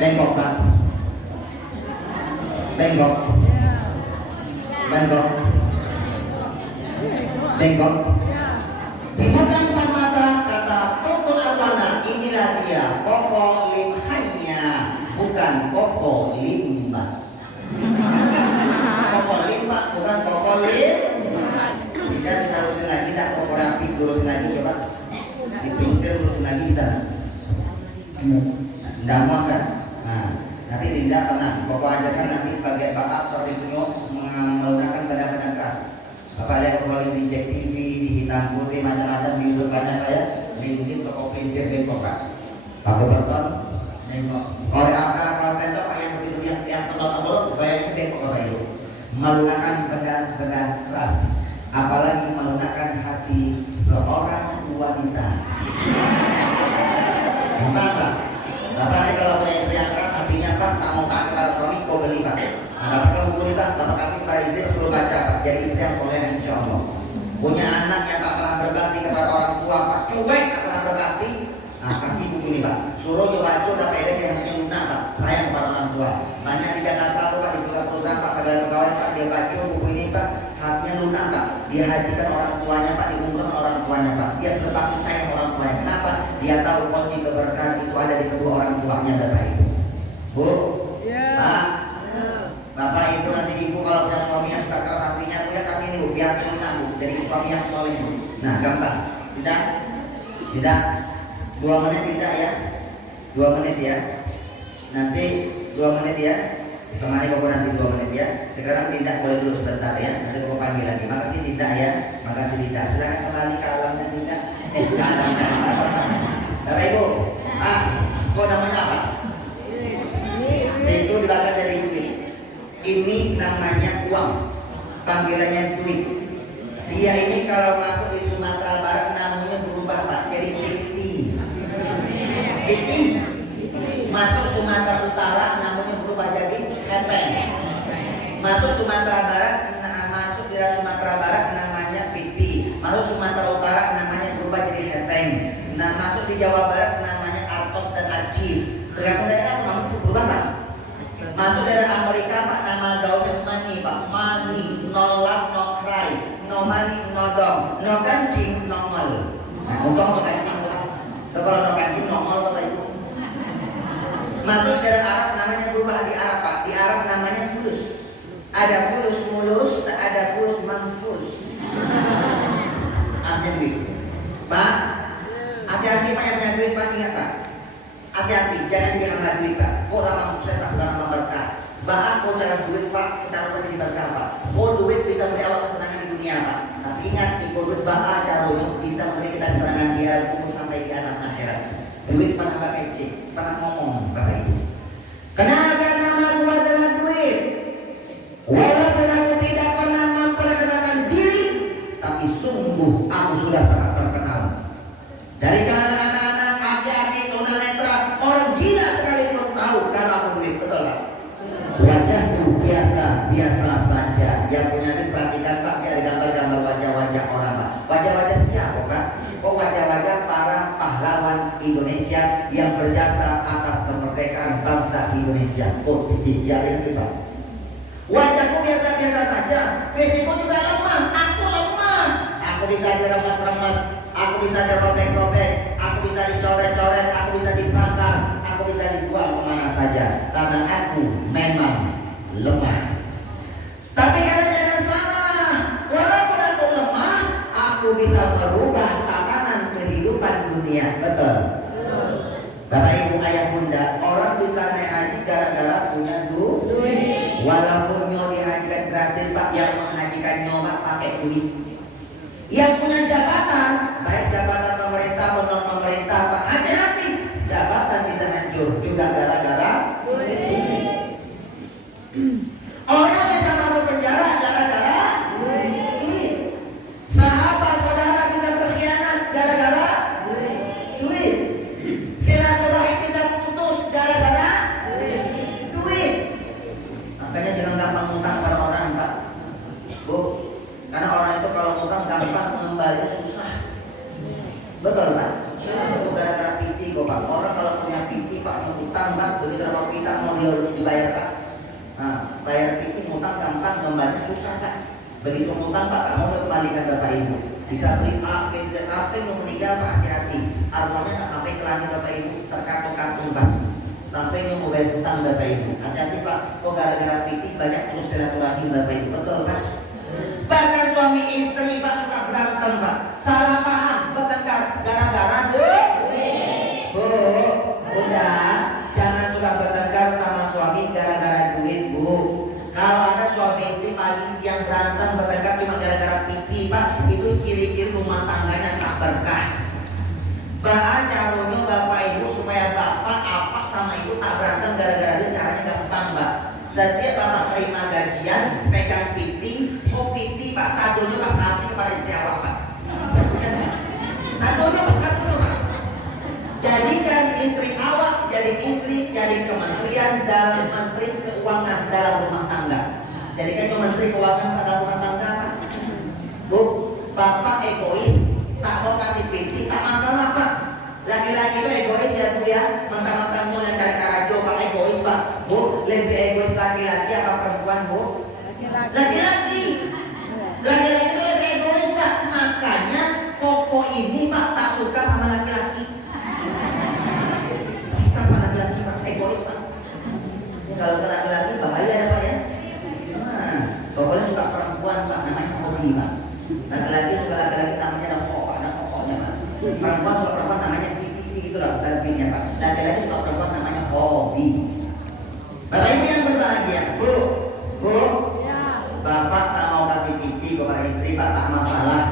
Bengkok Pak. Bengkok. Bengkok. Bengkok. Dibuka depan mata kata Tukul Arwana, inilah dia Koko Limhanya, bukan Koko Limba. Koko Limba bukan Koko Limba. Tidak bisa lurusin lagi, tidak Koko rapi lurusin lagi coba. Dipinggir lurusin lagi bisa. Tidak mau kan? Nah, nanti tidak tenang. Koko ajarkan nanti bagian bapak atau dipunyuk menggunakan benda-benda keras. Bapak lihat kembali di Jack TV, di hitam putih, macam-macam di YouTube banyak ya. Linggis toko kelintir bengkok Pak. Pakai beton, bengkok. Oleh apa? Kalau saya tahu Pak yang besi-besi yang tebal-tebal, bayangin bengkok Bapak itu. Menggunakan benda-benda keras, apalagi menggunakan hati seorang wanita. Gimana Pak? Bapak ini kalau punya istri yang keras, hatinya Pak, tak mau tak kepada suami, kau beli Pak. Nah, Bapak kamu beli Pak, Bapak kasih kepada istri, suruh baca Pak. Jadi istri yang soleh insya Allah. Punya anak yang tak pernah berbakti kepada orang tua Pak, cuek tak pernah berbakti. Nah, kasih buku ini Pak. Suruh baca udah pede yang namanya lunak Pak. Sayang kepada orang tua. Banyak di Jakarta tuh Pak, di perusahaan Pak, segala pegawai Pak, dia baca buku ini Pak, hatinya lunak Pak. Dia hajikan orang tuanya Pak, diumrahkan orang tuanya Pak. Dia berbakti sayang orang tuanya. Kenapa? Dia tahu kunci keberkahan itu ada di kedua orang tuanya Bapak itu. Bu, Pak, Bapak itu nanti ibu kalau punya suami yang suka keras hatinya, Bu ya kasih ini Bu, biar lunak Bu, jadi suami yang soleh Bu. Nah, gampang. Tidak? Tidak? 2 menit tidak ya? 2 menit ya? Nanti 2 menit ya? Kemana kau nanti 2 menit ya? Sekarang tidak boleh dulu sebentar ya? Nanti kau panggil lagi. Makasih tidak ya? Makasih tidak. Silakan kembali ke alamnya tidak? Ke alamnya. Bapak Ibu, kau namanya apa? Itu di belakang dari duit. Ini namanya uang. Panggilannya duit. Dia ini kalau masuk di Sumatera Barat namanya berubah Pak, jadi Piti. Piti. Masuk Sumatera Utara namanya berubah jadi Hepeng. Masuk Sumatera Barat, masuk di Sumatera Barat namanya Piti. Masuk Sumatera Utara namanya berubah jadi Hepeng. Nah, masuk di Jawa Barat namanya Artos dan Arcis. Tergantung daerah namanya berubah Pak. Masuk dari Amerika Pak, nama gaulnya money Pak. Money, no love, no cry, no money, no dog, no kancing, no mal. Nah, untuk no kancing Pak. Kalau no kancing, no mal Bapak Ibu. Masuk dari Arab namanya berubah di Arab Pak. Di Arab namanya fulus. Ada fulus mulus, ada fulus manfus. Artinya duit. Pak, hati-hati Pak yang punya duit Pak, ingat Pak. Hati-hati, jangan diambil duit Pak. Kok lama sukses tak bukan lama berkah. Bahkan kau cara duit Pak, kita lupa jadi berkah Pak. Kau duit bisa memberi awak kesenangan di dunia Pak. Tapi ingat, kau duit bahkan caranya bisa memberi kita kesenangan di alam kubur sampai di alam akhirat. Duit pernah pakai cek, pernah ngomong Bapak Ibu. Kenalkan nama aku adalah duit. Walaupun aku tidak pernah memperkenalkan diri, tapi sungguh aku sudah sangat terkenal. Dari kalangan anak-anak, aki-aki, tunanetra, orang gila sekalipun tahu kalau aku duit, betul Pak? Wajahku biasa saja. Yang punya ini perhatikan Pak, ya ada gambar-gambar wajah-wajah orang Pak. Wajah-wajah siapa Pak? Oh wajah-wajah para Indonesia yang berjasa atas kemerdekaan bangsa Indonesia. Oh, ya kita. Wajahku biasa-biasa saja, fisikku juga lemah, aku lemah. Aku bisa diremas-remas, aku bisa dirobek-robek, aku bisa dicoret-coret, aku bisa dibakar, aku bisa dibuang kemana saja, karena aku memang lemah. Tapi kalian jangan salah, walaupun aku lemah, aku bisa merubah tatanan kehidupan dunia. Betul? Bapak Ibu Ayah Bunda, orang bisa naik haji gara-gara punya duit. Walaupun nyo dihajikan gratis Pak, yang menghajikan nyo Pak pakai duit. Yang punya jabatan, baik jabatan pemerintah maupun non pemerintah Pak, hati-hati, jabatan bisa hancur juga gara-gara duit. Orang bisa masuk penjara gara-gara duit. Sahabat saudara bisa berkhianat gara-gara duit. Silaturahim bisa putus gara-gara duit. Makanya jangan gampang ngutang pada orang Pak, Bu. Karena orang itu kalau ngutang gampang, ngembalinya susah. Betul Pak? Itu gara-gara piti kok Pak. Orang kalau punya piti Pak, yang utang Pak, begitu dapat pita mau dia dibayar Pak. Nah, bayar piti ngutang gampang, ngembalinya susah Pak. Begitu ngutang Pak, kamu mau kembalikan Bapak Ibu. Bisa beli apa yang meninggal Pak, hati-hati. Arwahnya tak sampai ke langit Bapak Ibu, terkatung-katung Pak. Sampai yang mau bayar hutang Bapak Ibu. Hati-hati Pak, kok gara-gara piti banyak terus silaturahim Bapak Ibu. Betul Pak? Bahkan suami istri Pak suka berantem Pak, salah paham, bertengkar gara-gara duit. Bu, udah jangan suka bertengkar sama suami gara-gara duit Bu. Kalau ada suami istri pagi siang berantem bertengkar cuma gara-gara piti Pak, itu ciri-ciri rumah tangganya tak berkah. Bahkan caranya Bapak Ibu supaya Bapak apa sama Ibu tak berantem gara-gara duit, caranya gampang Pak. Setiap Bapak terima gajian, pegang piti, oh piti Pak, sadonya Pak kasih kepada istri awak Pak. Sadonya Pak, sadonya Pak. Jadikan istri awak jadi istri, jadi kementerian dalam menteri keuangan dalam rumah tangga. Jadikan menteri keuangan pada rumah tangga Pak. Bu, Bapak egois, tak mau kasih piti, tak masalah Pak. Laki-laki itu egois ya Bu ya. Mentang-mentang mau yang cari karajo Pak, egois Pak. Bu, lebih egois laki-laki apa perempuan Bu? Laki-laki. Laki-laki itu lebih egois Pak. Makanya Koko ini Pak tak suka sama laki-laki. Suka sama laki-laki Pak, egois Pak. Kalau ke laki-laki bahaya ya Pak ya. Nah, pokoknya suka perempuan Pak, namanya hobi Pak. Laki-laki suka laki-laki namanya ada pokoknya Pak. Perempuan suka perempuan namanya titi, itu lah artinya Pak. Laki-laki suka perempuan namanya hobi. Bapak Ibu yang berbahagia, Bu, Bapak tak mau kasih piti kepada istri Pak, tak masalah.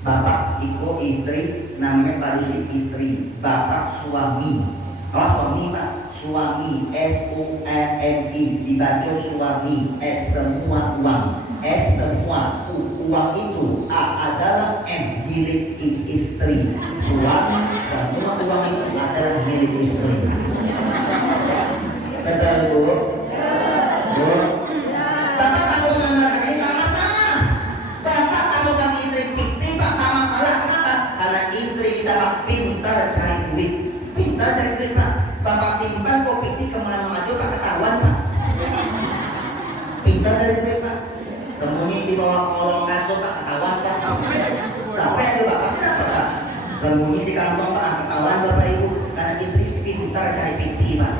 Bapak ikut istri, namanya parusi istri. Bapak suami. Oh suami Pak, suami SUAMI, dibaca suami, S semua uang, S semua uang itu, A adalah M milik istri. Suami semua uang itu adalah milik istri. Betul Bu? Bu? Bapak tak mau mengamalkan ini tak masalah. Bapak tak mau kasih istri piti Pak, tak masalah. Kenapa? Karena istri kita Pak pintar cari duit. Pintar cari duit Pak. Bapak simpan kok piti kemana aja Pak, ketahuan Pak. Pintar cari duit Pak. Sembunyi di bawah kolong kasur Pak, ketahuan Pak. Sampai ada Bapak pasti dapat Pak. Sembunyi di kantong Pak, ketahuan Bapak Ibu. Karena istri pintar cari piti Pak.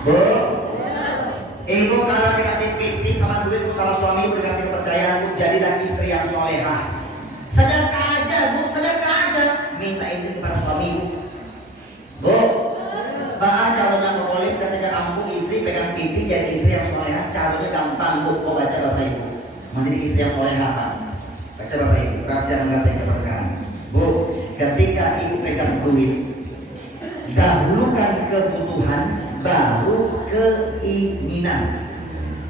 Bu, Ibu kalau dikasih piti sama duit sama suami dikasih kepercayaan Bu, jadilah istri yang solehah. Sedekah aja Bu, sedekah aja. Minta istri kepada suami Bu. Bahkan calonnya kepolim ketika kamu istri pegang piti jadi istri yang solehah, caranya gampang Bu. Kau baca Bapak Ibu, menjadi istri yang solehah Pak. Baca Bapak Ibu, rahasia menggapai keberkahan. Bu, ketika Ibu pegang duit, dahulukan kebutuhan baru keinginan.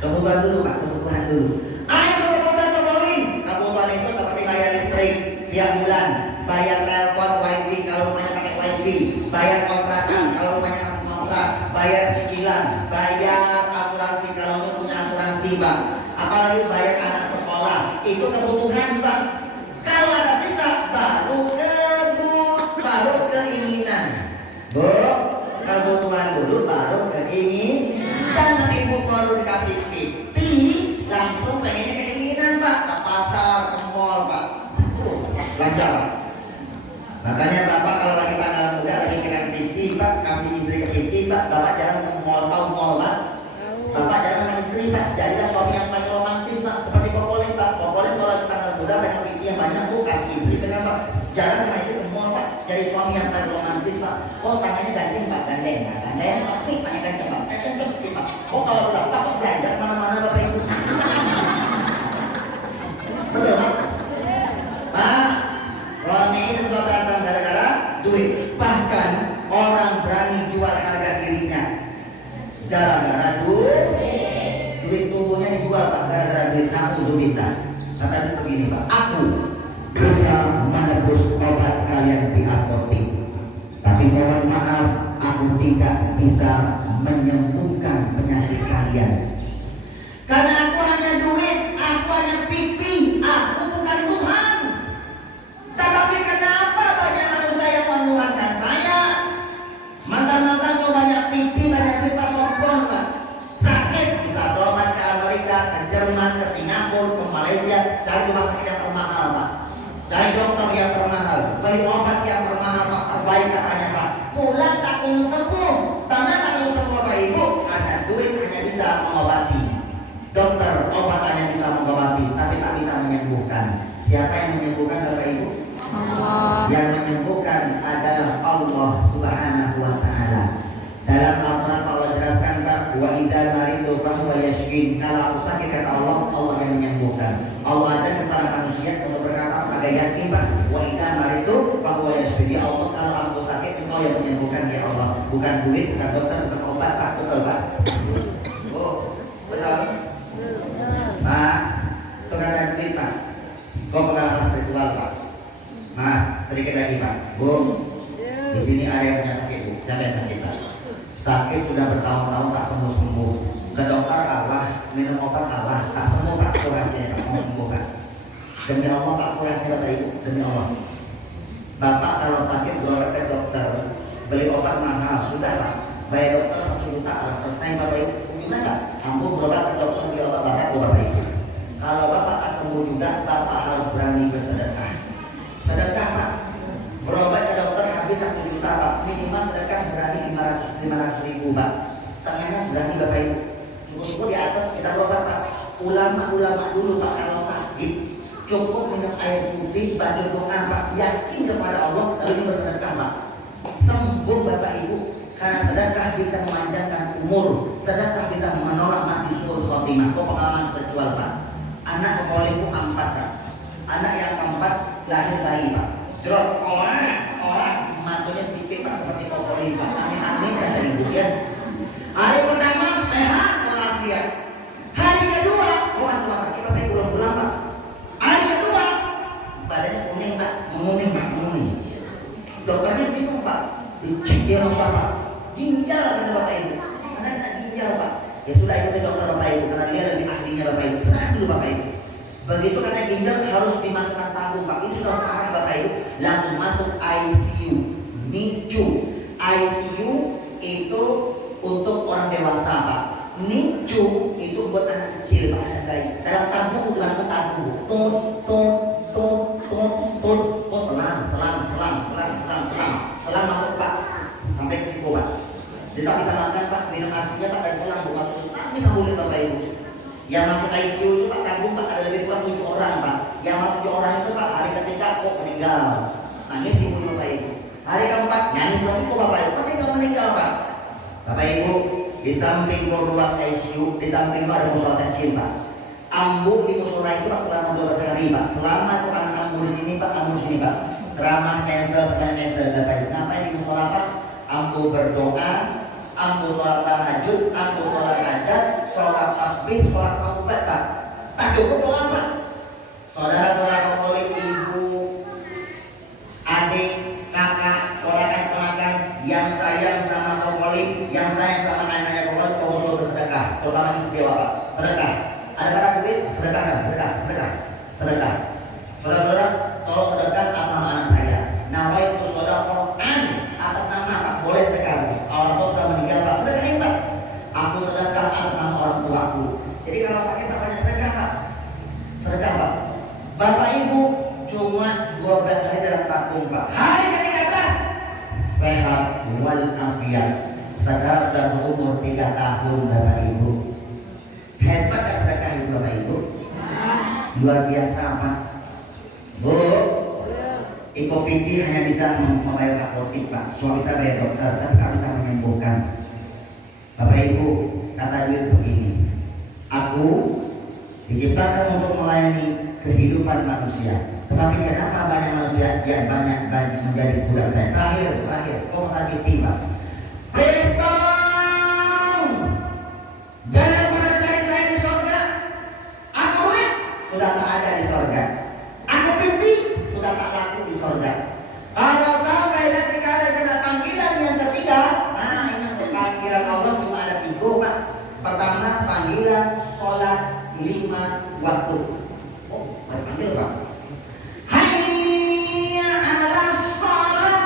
Kebutuhan dulu Pak, kebutuhan dulu. Ayo kebutuhan kepolim. Kebutuhan itu seperti bayar listrik tiap bulan, bayar telepon, wifi kalau rumahnya pakai wifi, bayar kontrakan kalau rumahnya masih kontrak, bayar cicilan, bayar asuransi kalau itu punya asuransi Pak. Apalagi bayar anak sekolah, itu kebutuhan Pak. Kalau ada sisa baru keinginan. kebutuhan dulu baru keingin. Jangan ibu baru dikasih 50 langsung pengennya keinginan Pak, ke pasar, ke mall Pak. Lancar. Makanya Bapak kalau lagi tanggal muda lagi pegang TV Pak, kasih istri ke TV Pak, Bapak jangan ke mall, tahu mall Pak. Bapak jangan sama istri Pak, jadilah suami yang paling romantis Pak, seperti Kokolin Pak. Kokolin kalau lagi tanggal muda pegang TV yang banyak Bu, kasih istri pegang Pak. Jangan sama istri ke mall Pak, jadi suami yang paling romantis Pak. Oh tangannya gandeng Pak, gandeng, nah, gandeng, oke Pak, gandeng Pak, gandeng Pak. Oh kalau udah Pak, kok belajar mana-mana Bapak Ibu. Betul Pak? Pak, suami itu sudah berantem gara-gara duit. Bahkan orang berani jual harga dirinya gara-gara duit tubuhnya dijual Pak, gara-gara duit. Na'udzubillah. Kata itu begini Pak, aku bisa menebus obat kalian di apotek, tapi mohon maaf, aku tidak bisa menyembuhkan penyakit kalian. Karena aku hanya duit, aku hanya piti, aku bukan Tuhan. Tetapi kenapa banyak manusia yang menuhankan saya? Mantan-mantan tuh banyak piti, banyak duit Pak, sombong Pak. Sakit bisa berobat ke Amerika, ke Jerman, ke Singapura, ke Malaysia, cari rumah sakit yang termahal Pak. Cari dokter yang termahal, beli obat yang termahal Pak, terbaik katanya Pak. Pulang tak kunjung sembuh. Tangan tak kunjung sembuh Bapak Ibu, karena duit hanya bisa mengobati. Dokter obat hanya bisa mengobati, tapi tak bisa menyembuhkan. Siapa yang menyembuhkan Bapak Ibu? Allah. Yang menyembuhkan adalah Allah Subhanahu wa Ta'ala. Dalam Al-Quran Allah jelaskan Pak, wa idza maridu fahuwa yashfin. Kalau aku sakit kata Allah, Allah yang menyembuhkan. Allah ada kepada manusia untuk berkata pada yakin Pak, wa idza maridu fahuwa yashfin. Ya Allah, kalau aku sakit Engkau yang menyembuhkan ya Allah. Bukan duit, bukan dokter, bukan obat Pak. Betul Pak? Oh, betul. Pak, itu kata duit Pak. Kau pengalaman spiritual Pak. Nah, sedikit lagi Pak. Bu, di sini ada yang punya sakit Bu. Siapa yang sakit Pak? Sakit sudah bertahun-tahun tak sembuh-sembuh. Ke dokter kalah, minum obat kalah, tak sembuh Pak. Kurasinya tak mau sembuh Pak. Demi Allah Pak, kurasinya Bapak Ibu. Demi Allah. Bapak kalau sakit berobat ke dokter, beli obat mahal, sudah Pak. Bayar dokter 1 juta, selesai Bapak Ibu. Gimana Pak? Ambo berobat ke dokter, beli obat Bapak Ibu. Kalau Bapak tak sembuh juga, Bapak harus berani bersedekah. Sedekah Pak. Berobat ke dokter habis 1 juta Pak. Minimal sedekah berani 500 ribu Pak. Setengahnya berani Bapak Ibu. Cukup di atas kita berobat Pak. Ulama-ulama dulu Pak kalau sakit cukup minum air putih, baca doa Pak, yakin kepada Allah lalu bersedekah Pak. Sembuh Bapak Ibu. Karena sedekah bisa memanjangkan umur, sedekah bisa menolak mati suul khotimah. Kok pengalaman spiritual Pak? Anak Kokolin itu 4 Pak. Anak yang keempat lahir bayi Pak. Jerot, matunya sipit Pak seperti Kokolin Pak. Amin kata ibu ya. Hari pertama sehat walafiat. Hari kedua, masuk rumah sakit Bapak Ibu pulang Pak. Hari kedua badannya kuning Pak, menguning. Dokternya bingung Pak, dicek dia masalah Pak. Ginjal kata Bapak Ibu. Karena tak ginjal Pak. Ya sudah ikuti dokter Bapak Ibu karena dia lebih ahlinya Bapak Ibu. Serah dulu Bapak Ibu. Begitu kata ginjal harus dimasukkan tabung Pak. Ini sudah parah Bapak Ibu. Langsung masuk ICU. NICU. ICU itu untuk orang dewasa Pak. NICU itu buat anak kecil Pak, anak bayi. Dalam tabung dimasukkan tabung. Oh selang masuk Pak. Sampai ke situ Pak. Dia tak bisa makan Pak, minum aslinya Pak dari selang bukan tak bisa boleh Bapak Ibu. Yang masuk ICU itu Pak tabung Pak ada lebih kurang 7 orang Pak. Yang masuk 7 orang itu Pak hari ketiga kok meninggal. Nangis ibu Bapak Ibu. Hari keempat nangis lagi kok Bapak Ibu meninggal Pak. Bapak Ibu di samping ruang ICU, di samping itu ada musola kecil Pak. Ambu di musola itu Pak selama 12 hari Pak. Selama itu anak ambu di sini Pak, ambu di sini Pak. Ceramah cancel Bapak Ibu. Ngapain di musola Pak? Ambu berdoa, ambu sholat tahajud, ambu sholat hajat, sholat tasbih, sholat taubat Pak. Tak cukup doa Pak. Saudara-saudara Kokolin, ibu, adik, kakak, ponakan-ponakan yang sayang sama Kokolin, yang sayang sama anaknya Kokolin, kamu selalu bersedekah, terutama istri Bapak. Sedekah. Ada barang duit, sedekahkan, sedekah. Saudara-saudara, tolong sedekah atas nama anak saya. Nawaitu sedekah Quran atas nama Pak. Boleh sedekah. Orang tua Pak. Hari ke-13 sehat walafiat. Sekarang sudah berumur 3 tahun Bapak Ibu. Hebat gak sedekah itu Bapak Ibu? Luar biasa Pak. Bu, Iko pikir hanya bisa membayar apotik Pak, cuma bisa bayar dokter, tapi tak bisa menyembuhkan. Bapak Ibu, kata Dwi begini, aku diciptakan untuk melayani kehidupan manusia. Tetapi kenapa banyak manusia yang banyak menjadi budak saya? Terakhir, kau sakit tiba. Please tolong, jangan pernah cari saya di sorga. Aku duit sudah tak ada di sorga. Aku pinti sudah tak laku di sorga. Kalau sampai nanti kalian kena panggilan yang ketiga, nah ingat panggilan Allah cuma ada 3 Pak. Pertama panggilan sholat 5 waktu. Oh, ada panggil Pak. Hayya 'alas shalah.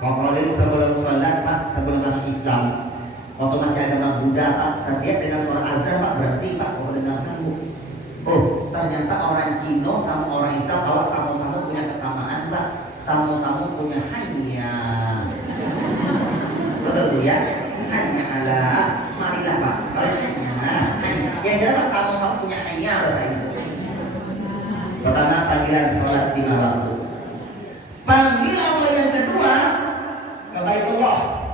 Kokolin sebelum sholat Pak, sebelum masuk Islam. Waktu masih agama Buddha Pak, setiap dengan suara azan Pak berarti Pak kalau dengarkan Bu. Oh, ternyata orang Cina sama orang Islam kalau sama-sama punya kesamaan Pak, sama-sama punya hanya. Betul Bu ya? Hanya ala, marilah Pak. Kalau hanya, yang jelas Pak sama-sama punya hanya Bapak Ibu. Pertama panggilan sholat 5 waktu. Panggilan Allah yang kedua ke Baitullah.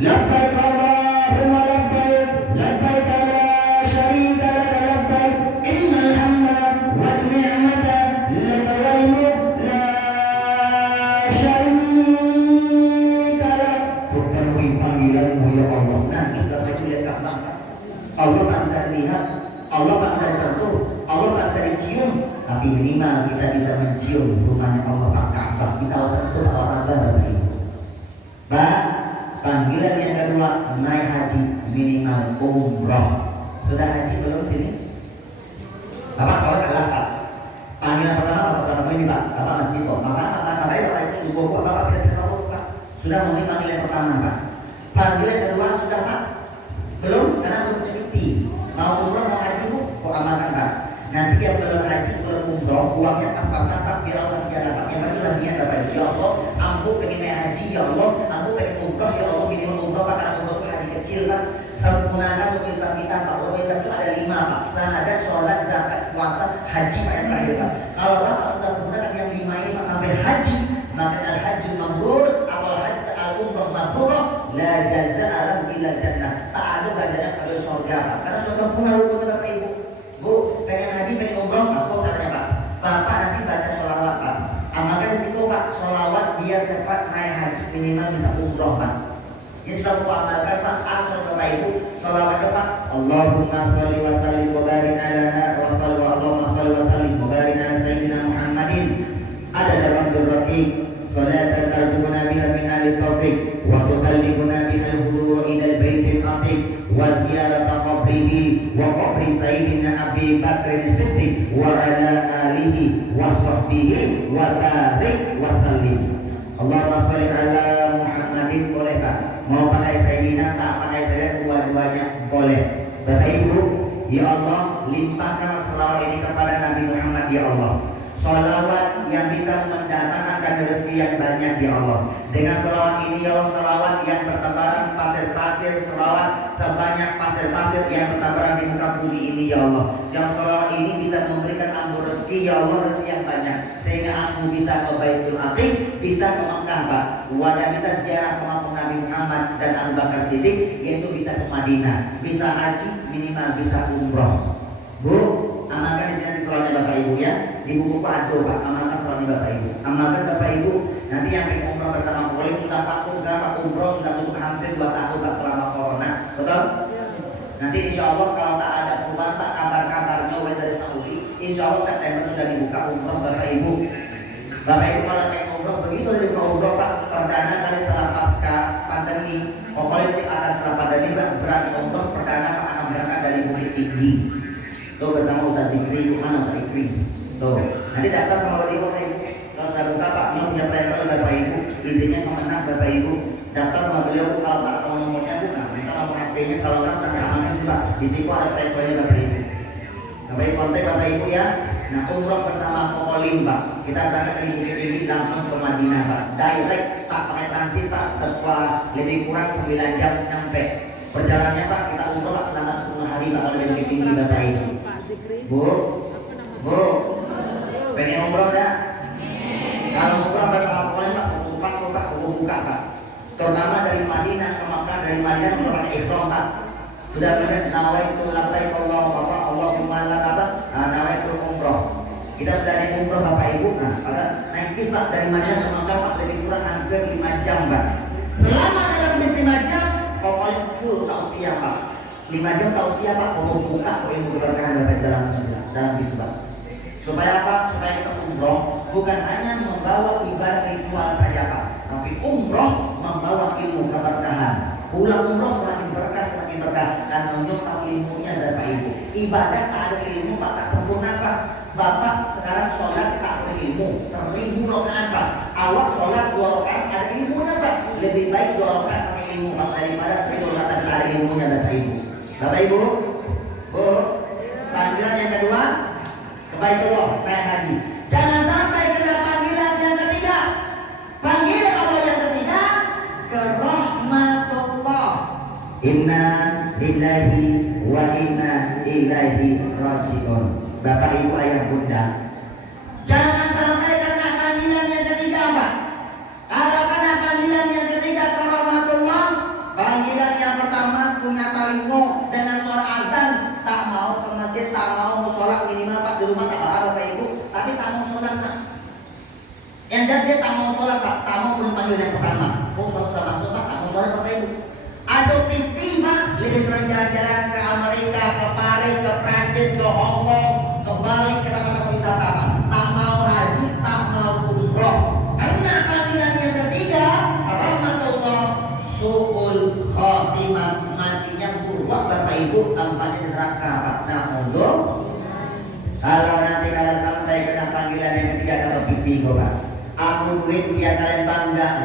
Labbaik Allahumma labbaik, labbaik la syarika laka labbaik, innal hamda wan ni'mata laka wal mulk la syarika lak. Penuhi panggilanmu ya Allah. Nah, Islam itu lihat Ka'bah. Allah tak bisa dilihat, Allah tak bisa disentuh, Allah tak bisa dicium, tapi minimal kita bisa mencium rumahnya Allah Pak Ka'bah. Bisa sentuh orang Bapak Ibu. Pak, panggilan yang kedua naik haji minimal umroh. Sudah haji belum sini? Bapak sholat adalah Pak. Panggilan pertama Bapak sholat ini Pak. Bapak masjid kok. Bapak itu subuh kok. Bapak tidak bisa Pak. Sudah mulai panggilan pertama Pak. Panggilan kedua sudah Pak. Belum karena belum cuti. Mau umroh mau haji Bu, kok amalkan Pak. Nanti yang belum haji belum umroh uangnya pas-pasan Pak biar Allah sejalan Pak. Yang sudah niat Bapak Ibu. Ya Allah, aku pengen naik haji ya Allah. Aku pengen umroh ya Allah, minimal umroh Pak, karena umroh itu haji kecil Pak. Sempurnakan untuk Islam kita Pak. Untuk Islam itu ada 5 Pak. Syahadat, sholat, zakat, puasa, haji Pak yang terakhir Pak. Kalau Bapak sudah sempurnakan yang 5 ini Pak sampai haji, maka al-haji mabrur atau haji al-umroh mabrur la jazaa lahu illa jannah. Tak ada ganjaran kecuali surga Pak. Karena sudah sempurna hukumnya Bapak Ibu. Bu, pengen haji, pengen umroh, aku tanya Pak. Bapak nanti baca sholawat Pak. Amalkan di situ Pak, sholawat biar cepat naik haji minimal bisa umroh Pak. Ini sudah aku amalkan Pak. Asal Bapak Ibu sholawatnya Pak. Allahumma sholli wa sallim wa barik ala wa salli wa Allahumma sholli wa sallim wa barik ala sayyidina Muhammadin adada rabbil raqiq salatan tarjumuna biha min ahli taufiq wa tukallimuna biha al-hudur ila al-baitil atiq wa ziyarata qabrihi wa qabri sayyidina Abi Bakr Siddiq wa ala alihi wa sahbihi wa barik wa sallim. Allahumma sholli ala Muhammadin. Boleh Pak? Mau pakai sayyidina tak pakai sayyidina, dua-duanya boleh. Bapak Ibu, ya Allah, limpahkan selawat ini kepada Nabi Muhammad ya Allah. Salawat yang bisa mendatangkan rezeki yang banyak ya Allah. Dengan salawat ini ya Allah, salawat yang bertebaran pasir-pasir, salawat sebanyak pasir-pasir yang bertebaran di muka bumi ini ya Allah. Yang salawat ini bisa memberikan aku rezeki ya Allah, rezeki yang banyak, sehingga aku bisa ke Baitul Atiq, bisa ke Mekah Pak, wadah bisa ziarah ke makam Nabi Muhammad dan Abu Bakar Siddiq, yaitu bisa ke Madinah, bisa haji, minimal bisa umroh. Bu, amalkan di sini sholatnya Bapak Ibu ya. Di buku Pak Ado Pak, amalkan sholatnya Bapak Ibu. Amalkan Bapak Ibu. Nanti yang ingin umroh bersama Kolim sudah vakum sekarang Pak, umroh sudah tutup hampir 2 tahun Pak selama corona. Betul? Nanti insya Allah kalau tak ada perubahan Pak, kabar-kabarnya dari Saudi, insya Allah September sudah dibuka umroh Bapak Ibu. Bapak Ibu kalau pengen umroh begitu dibuka umroh Pak, perdana kali setelah pasca pandemi. Pokoknya akan setelah pandemi Pak, berani umroh perdana Pak akan berangkat dari Bukit Tinggi. Tuh bersama Ustaz Zikri, mana Ustaz Zikri? Tuh, nanti daftar sama beliau Bapak Ibu. Kalau sudah buka Pak, ini punya travel Bapak Ibu. Intinya kemenang Bapak Ibu. Daftar sama beliau, kalau tak tahu nomornya Bu, nah minta nomor HP-nya. Kalau tak keamanan sih Pak, di situ ada travelnya Bapak Ibu. Bapak Ibu kontak Bapak Ibu ya. Nah, umroh bersama Kokolim, Pak. Kita berangkat dari Bukit Tinggi langsung ke Madinah, Pak. Direct, Pak, pakai transit, Pak. Setelah lebih kurang 9 jam nyampe. Perjalanannya, Pak, kita umroh Pak selama 10 hari, Pak, kalau dari Bukit Tinggi, Bapak Ibu. Bu, Bu, pengen umroh dah? Kalau umroh bersama Kokolim, Pak, pas Pak, buka, Pak. Terutama dari Madinah ke Makkah, dari Madinah ke Makkah Ikhram, Pak. Sudah benar nawaitu labbaik Allahumma lak apa? Nawaitu umroh. Kita sudah naik umroh Bapak Ibu. Nah, pada naik bis Pak dari Madinah ke Makkah Pak lebih kurang hampir 5 jam, Pak. Selama dalam bis 5 jam, pokoknya full tausiah, Pak. 5 jam tausiah, Pak. Mau buka kok ilmu keberkahan dalam bis, Pak. Supaya apa? Supaya kita umroh bukan hanya membawa ibadah ritual saja, Pak, tapi umroh membawa ilmu keberkahan. Pulang umroh semakin berkah dan menunjuk tahu ilmunya Bapak Ibu. Ibadah tak ada ilmu, Pak, tak sempurna, Pak. Bapak sekarang sholat tak berilmu 1000 rakaat, Pak. Awak sholat 2 rakaat ada ilmunya, Pak. Lebih baik 2 rakaat pakai ilmu, Pak, daripada 1000 rakaat tak ada ilmunya, Bapak Ibu. Bapak Ibu, Bu, panggilan yang kedua ke Baitullah, kayak haji. Jangan sampai kena panggilan yang ketiga. Panggilan Allah yang ketiga ke rahmatullah. Inna lillahi wa inna ilaihi raji'un. Bapak Ibu ayah bunda, jangan sampai kena panggilan yang ketiga, Pak. Kalau kena panggilan yang ketiga ke rahmatullah, panggilan yang pertama punya talimmu dengan suara azan, tak mau ke masjid, tak mau sholat minimal Pak di rumah tak apa Bapak Ibu, tapi tak mau sholat, Pak. Yang jelas dia tak mau sholat, Pak, tak mau belum panggil yang pertama. Oh, sudah masuk, Pak, tak mau sholat, Bapak Ibu. Atau tiba lebih sering jalan-jalan ke Amerika, ke Paris, ke Prancis, ke Hong Kong, ke Bali, ke tempat-tempat wisata, Pak. Tak mau haji, tak mau umroh. Karena panggilan yang ketiga, rahmatullah, su'ul khotimah, matinya buruk Bapak Ibu, tampaknya di neraka, Pak. Nah, untuk kalau nanti kalian sampai kena panggilan yang ketiga, kalau pipi, Pak. Aku duit yang kalian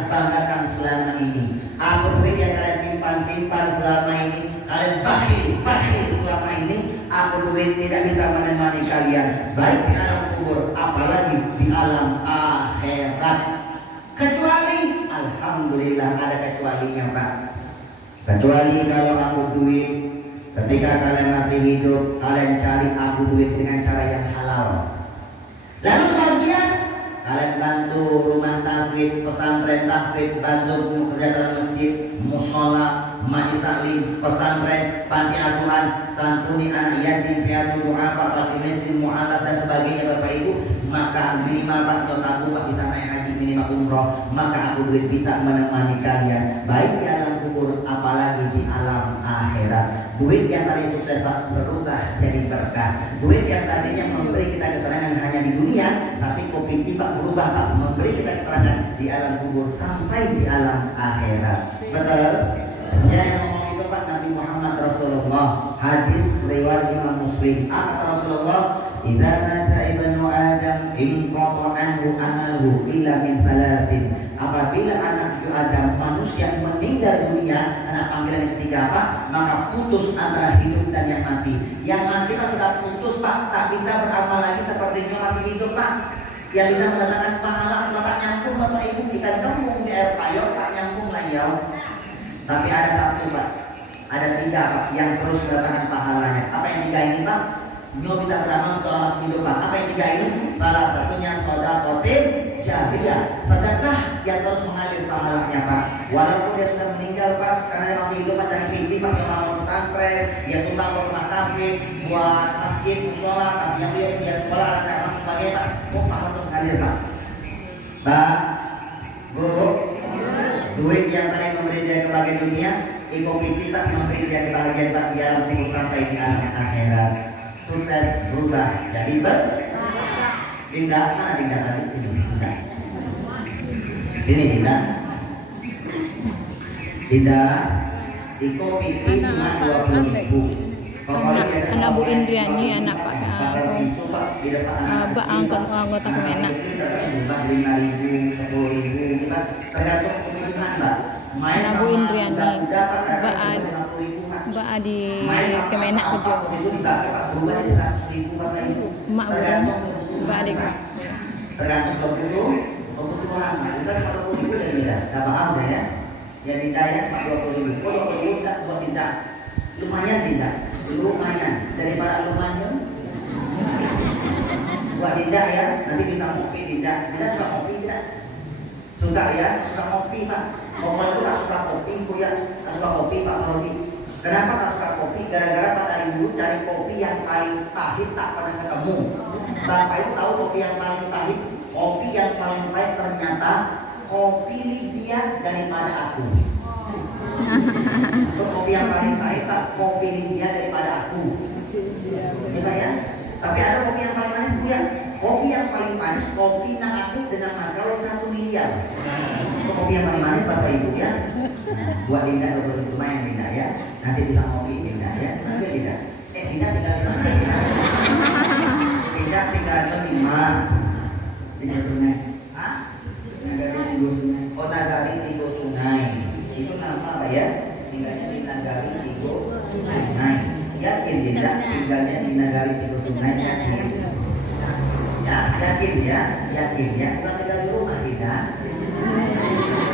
banggakan selama ini. Aku duit yang kalian simpan selama ini. Kalian bakhil selama ini. Aku duit tidak bisa menemani kalian, baik di alam kubur, apalagi di alam akhirat. Kecuali, alhamdulillah ada kecualinya, Pak. Kecuali kalau aku duit, ketika kalian masih hidup, kalian cari aku duit dengan cara yang halal. Lalu sebagian kalian bantu rumah tahfidz, pesantren tahfidz, bantu kerja dalam masjid, musola, majlis taklim, pesantren, panti asuhan, santuni anak yatim, piatu doa, Pak, mesin mualaf dan sebagainya, Bapak Ibu. Maka minimal Pak, untuk aku Pak bisa naik haji, minimal umroh, maka aku duit bisa menemani kalian, baik di alam kubur, apalagi di alam akhirat. Duit yang tadi sukses Pak berubah jadi berkah. Duit yang tadinya memberi kita kesenangan hanya di dunia, tapi kopi Pak berubah Pak, memberi kita kesenangan di alam kubur sampai di alam akhirat. Betul? Saya yang ngomong itu Pak Nabi Muhammad Rasulullah. Hadis riwayat Imam Muslim. Apa kata Rasulullah? Idza mata ibnu Adam inqata anhu amaluhu illa min salasin. Apabila anak cucu Adam, manusia meninggal dunia, anak panggilan yang ketiga Pak, maka putus antara hidup dan yang mati. Yang mati Pak sudah putus Pak, tak bisa beramal lagi seperti yang masih hidup Pak. Yang bisa mendatangkan pahala cuma tak nyambung Bapak Ibu, kita gembung di air payau tak nyambung lagi ya. Tapi ada satu Pak, ada 3 Pak yang terus mendatangkan pahalanya. Apa yang 3 ini Pak? Nyo bisa beramal setelah masih hidup Pak. Apa yang 3 ini? Salah satunya sedekah jariyah, sedekah yang terus mengalir pahalanya Pak. Walaupun dia sudah meninggal Pak, karena dia masih hidup Pak, cari pinti Pak, yang bangun pesantren, dia sumbang buat rumah tahfidz, buat masjid, musola, sampai yang dia sekolah, anak-anak sebagainya Pak. Pahala terus mengalir Pak. Pak, Bu, duit yang tadi memberi dia kebahagiaan dunia, ikut Pak memberi dia kebahagiaan Pak di alam kubur sampai di alam akhirat. Sukses berubah jadi Dinda, mana Dinda tadi? Sini Dinda. Sini Dinda. Dinda, di kopi cuma 20.000. Anak Bu Indriani, anak Pak anggota Kemenak. 5.000, 10.000 kita tergantung kebutuhan Mbak. Anak Bu Indriani, Mbak di Kemenak kerja. Itu dibagi Pak, berubah jadi 100.000 Bapak Ibu. Mak tergantung Pak adik Pak. Tergantung 20 orang. Kita 40.000 dan tidak. Dah paham dah ya? Ya tidak ya 20.000. Oh 20.000 tak buat tidak. Lumayan tidak. Lumayan daripada lumayan. Buat tidak ya. Nanti bisa kopi tidak. Tidak suka kopi tidak. Suka ya. Suka kopi Pak. Pokoknya itu tak suka kopi. Ya. Tak suka kopi Pak Robi. Kenapa tak suka kopi? Gara-gara Pak dari dulu cari kopi yang paling pahit tak pernah ketemu. Bapak itu tahu kopi yang paling pahit. Kopi yang paling pahit ternyata kopi Libya daripada aku. Untuk kopi yang paling pahit Pak, kopi Libya daripada aku. Ya Pak ya. Tapi ada kopi yang paling manis Bu ya. Kopi yang paling manis kopi aku dengan masalah 1 miliar. Kopi yang paling manis Bapak Ibu ya. Buat Dinda 20 lumayan Dinda ya. Nanti bisa kopi Dinda ya. Nanti Dinda. Dinda tinggal di mana Dinda? Dinda tinggal di mana? Di sungai. Hah? Nagari Tigo Sungai. Oh Nagari Tigo Sungai. Itu nama apa ya? Tinggalnya di Nagari Tigo Sungai. Yakin Dinda tinggalnya di Nagari Tigo Sungai? Yakin? Ya, yakin ya, yakin ya. Bukan tinggal di rumah Dinda.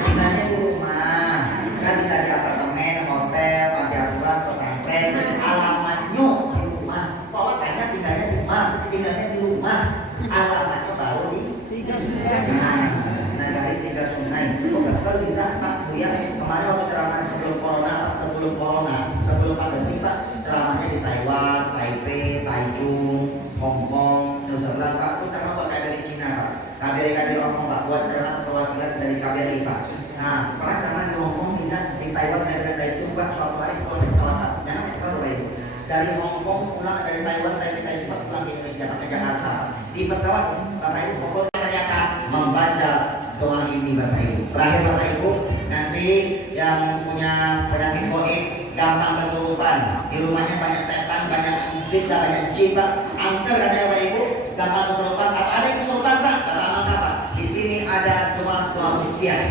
Tinggalnya di rumah. Kan bisa di apartemen, hotel, panti asuhan, pesantren. Alamatnya di rumah. Pokoknya banyak tinggalnya di rumah. Tinggalnya di rumah. Alamatnya baru di Tiga Sungai. Nagari Tiga Sungai. Kok kesel Dinda Pak Bu ya. Kemarin waktu ceramah sebelum corona, sebelum pandemi Pak, ceramahnya di Taiwan, Taipei, Taichung, Hong Kong, New Zealand Pak. Itu ceramah buat KBRI Cina Pak. KBRI Hong Kong Pak, buat ceramah perwakilan dari KBRI Pak. Nah, pernah ceramah di Hong Kong, di Taiwan, KBRI Taichung Pak, suatu hari pulang dari pesawat Pak. Jangan naik pesawat Pak Ibu. Dari Hong Kong pulang, dari Taiwan, Taichung Pak, pulang ke Indonesia Pak, ke Jakarta. Di pesawat Bapak Ibu pokoknya ternyata membaca doa ini Bapak Ibu. Terakhir Bapak Ibu, nanti yang punya penyakit goib gampang kesurupan, di rumahnya banyak setan, banyak iblis, banyak jin Pak, angker katanya Bapak Ibu, gampang kesurupan. Atau ada yang kesurupan Pak, kata amal apa? Di sini ada doa ruqyah.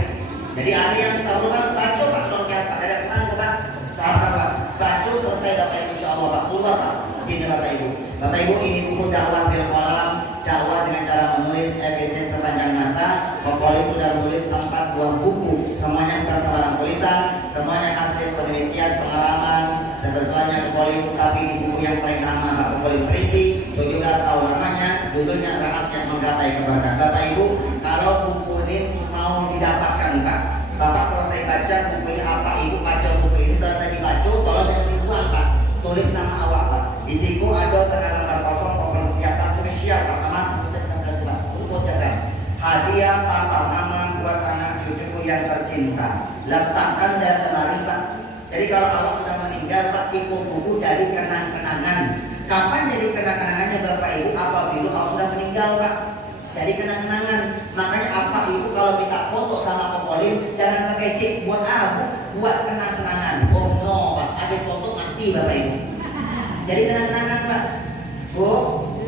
Jadi ada yang kesurupan baca Pak ruqyah Pak, ada tenang Pak, sahabat Pak, baca selesai Bapak Ibu insya Allah Pak, keluar Pak, jinnya Bapak Ibu. Bapak Ibu ini buku dakwah bil qalam, dakwah dengan cara menulis efisien sepanjang masa. Pokoknya sudah menulis 4 buah buku, semuanya bukan sembarang tulisan, semuanya hasil penelitian, pengalaman. Sebetulnya Pokoknya tapi di buku yang paling lama Pak Pokoknya teliti, 17 tahun lamanya, judulnya Rahasia Menggapai Keberkahan. Bapak Ibu, kalau buku ini mau didapatkan Pak, Bapak selesai baca buku ini apa Ibu baca buku ini selesai dibaca, tolong jangan dibuang Pak, tulis nama awak Pak. Di situ ada setengah lembar kosong pokoknya siapkan spesial Pak, Mas sukses Pak, untuk siapkan hadiah papa mama buat anak cucuku yang tercinta. Letakkan dan lemari Pak. Jadi kalau Allah sudah meninggal Pak, ikut buku jadi kenang-kenangan. Kapan jadi kenang-kenangannya Bapak Ibu? Apabila Allah sudah meninggal Pak. Jadi kenang-kenangan. Makanya apa Ibu kalau minta foto sama Kokolim jangan pakai cik, buat apa? Buat kenang-kenangan. Oh no Pak, habis foto mati Bapak Ibu. Jadi kenang-kenangan Pak. Bu,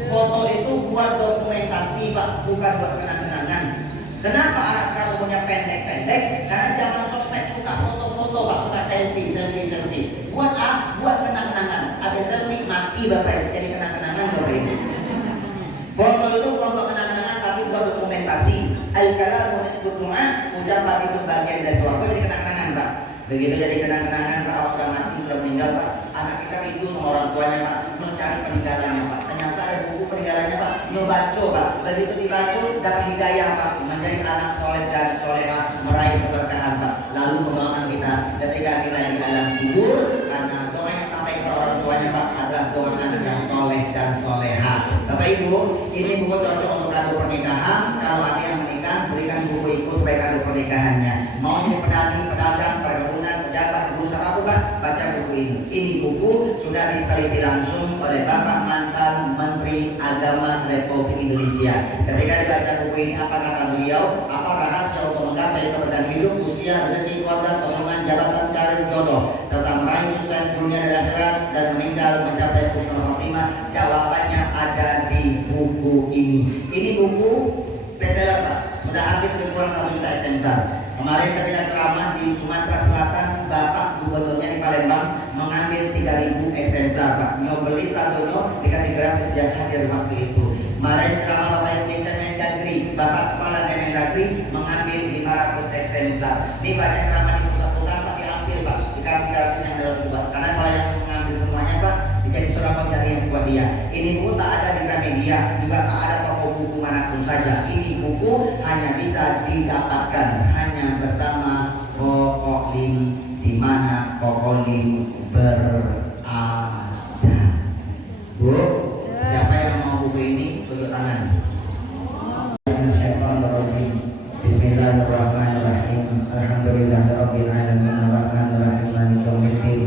foto itu buat dokumentasi Pak, bukan buat kenang-kenangan. Kenapa anak sekarang punya pendek-pendek? Karena zaman sosmed suka foto-foto Pak, suka selfie. Buat apa? Buat kenang-kenangan. Habis selfie mati Bapak Ibu, jadi kenang-kenangan Bapak Ibu. Foto itu bukan buat kenang-kenangan tapi buat dokumentasi. Al-kalam nisbut du'a, ucapan itu bagian dari doa. Kok jadi kenang-kenangan Pak? Begitu jadi kenang-kenangan Pak, Allah sudah mati, sudah meninggal Pak. Anak kita itu sama orang tuanya Pak, mencari peninggalannya Pak. Ternyata ada buku peninggalannya Pak, nyobaco Pak. Begitu dibaca dapat hidayah Pak, menjadi anak soleh dan solehah, meraih keberkahan Pak. Lalu pengelolaan kita ketika kita di alam kubur, karena doa yang sampai ke orang tuanya Pak adalah doa anak yang soleh dan solehah. Bapak Ibu, ini buku cocok untuk kado pernikahan. Kalau ada yang menikah, berikan buku itu sebagai kado pernikahannya. Mau jadi petani, pedagang, perkebunan, pejabat, berusaha apa Pak? Baca buku ini. Ini buku sudah diteliti langsung oleh Bapak mantan Menteri Agama Republik Indonesia. Ketika dibaca buku ini, apa kata beliau? Apakah rahasia untuk menggapai keberkahan hidup, usia, rezeki, keluarga, pertemuan, jabatan, karir, jodoh, serta meraih sukses dunia dan akhirat dan meninggal mencapai husnul khotimah? Jawabannya ada di buku ini. Ini buku bestseller Pak. Sudah habis lebih kurang 1 juta eksemplar. Kemarin ketika ceramah di Sumatera Selatan, Bapak Gubernurnya di Palembang mengambil 3.000 eksemplar Pak. Nyobeli satu dikasih gratis yang hadir waktu itu. Kemarin selama Bapak Ibu Kemendagri, Bapak Kepala Kemendagri mengambil 500 eksemplar. Ini banyak nama di pusat-pusat Pak diambil Pak, dikasih gratis yang dalam buat. Karena kalau yang mengambil semuanya Pak, menjadi seorang pencari yang buat dia. Ini buku tak ada di Gramedia, juga tak ada toko buku manapun saja. Ini buku hanya bisa didapatkan hanya bersama Pokok Link, di mana Pokok Link berada. Bu, siapa yang mau buku ini? Tunjuk tangan. Bismillahirrahmanirrahim. Alhamdulillahirabbil alamin arrahmanir rahim maliki yaumiddin.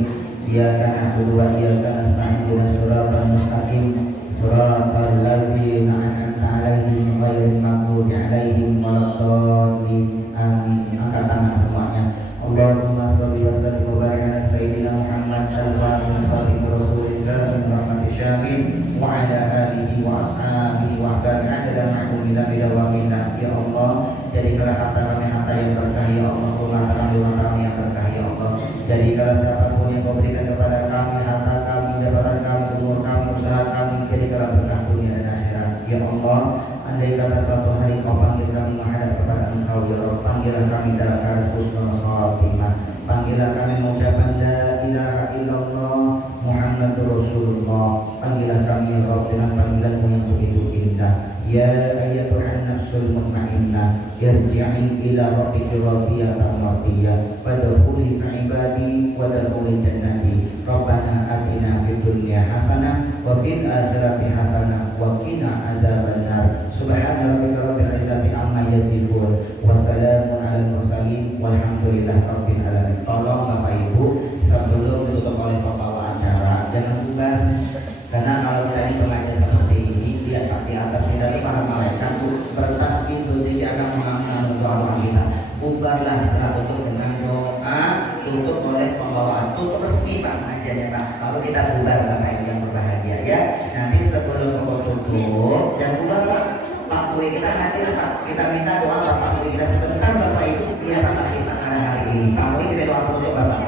Iyyaka na'budu wa iyyaka nasta'in ihdinas siratal mustaqim siratal ladzina an'amta 'alaihim ghairil maghdubi 'alaihim waladdallin. Amin. Angkat tangan semuanya. Allahumma shalli wa sallim wa barik ala sayyidina Muhammad al-Fatih Rasulillah min rahmatil syamin wa ala alihi wa ashabihi wa ahbari adada ma'lumillah bidawamillah. Ya Allah, jadikanlah harta kami harta yang berkah ya Allah, rumah kami rumah kami yang berkah ya Allah. Jadikanlah siapapun yang kau berikan kepada kami, harta kami, jabatan kami, umur kami, usaha kami, jadikanlah berkah dunia dan akhirat ya Allah. Andai kata suatu hari kau panggil kami menghadap kepada Engkau ya Allah, panggillah kami dalam keadaan husnul khatimah, panggillah kami mengucapkan la ilaha illallah Muhammadur Rasulullah, panggillah kami ya Allah dengan panggilanmu yang begitu indah. Ya ayyatuhan nafsul mutmainnah, irji'i ila rabbiki radiyatan mardiyah, wadkhuli fi ibadi wadkhuli jannati. Rabbana atina fid dunya hasanah wa fil akhirati hasanah wa qina adzabannar. Subhana rabbika rabbil izzati amma yasifun wa salamun alal mursalin walhamdulillahi rabbil alamin. Tolong Bapak Ibu, sebelum ditutup oleh pembawa acara jangan bubar, karena kalau kita ini pengajian seperti ini lihat Pak, di atas kita ini para malaikat bertasbih terus dia akan mengambil doa kita. Bubarlah setelah tutup dengan doa, tutup oleh pembawaan, tutup resmi Pak pengajiannya Pak. Kalau kita bubar Bapak Ibu yang berbahagia ya. Nanti sebelum pokok tutup jangan bubar Pak. Pak Kui kita hadir Pak. Kita minta doa Pak Kui kita sebentar Bapak Ibu. Iya Bapak kita hari ini. Pak Kui kita doa untuk Bapak.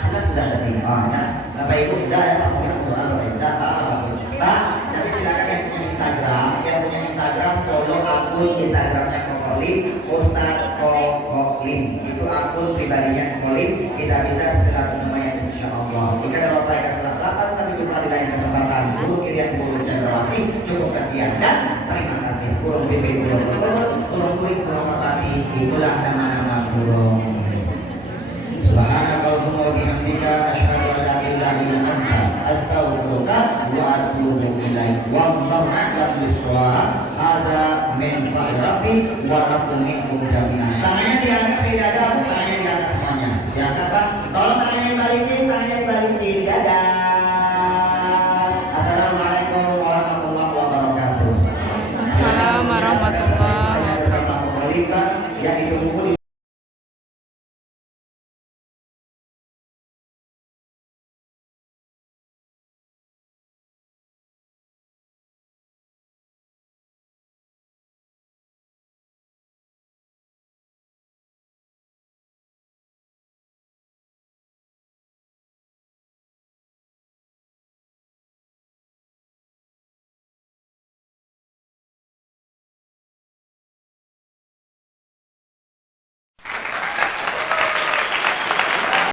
Anda sudah sedih. Oh ya. Bapak Ibu sudah ya Pak Kui doa Bapak Ibu. Pak, nanti silakan yang punya Instagram, follow akun Instagramnya Kokolim, Ustadz Kokolim. Itu akun pribadinya Kokolim. Kita bisa silakan lumayan insya Allah. Jika ada Bapak yang salah selatan, sampai jumpa di lain kesempatan. Guru Kirian Guru Cendrawasih cukup sekian dan terima kasih. Guru BP Guru tersebut, Guru Kulit Guru Masati, itulah nama-nama guru. Subhanakallahumma wa bihamdika asyhadu an la ilaha illa anta astaghfiruka wa atubu ilaik. Wallahu a'lam bishawab. Hadza min fadli rabbi wa lakum minkum jami'an. Tangannya diangkat saya jaga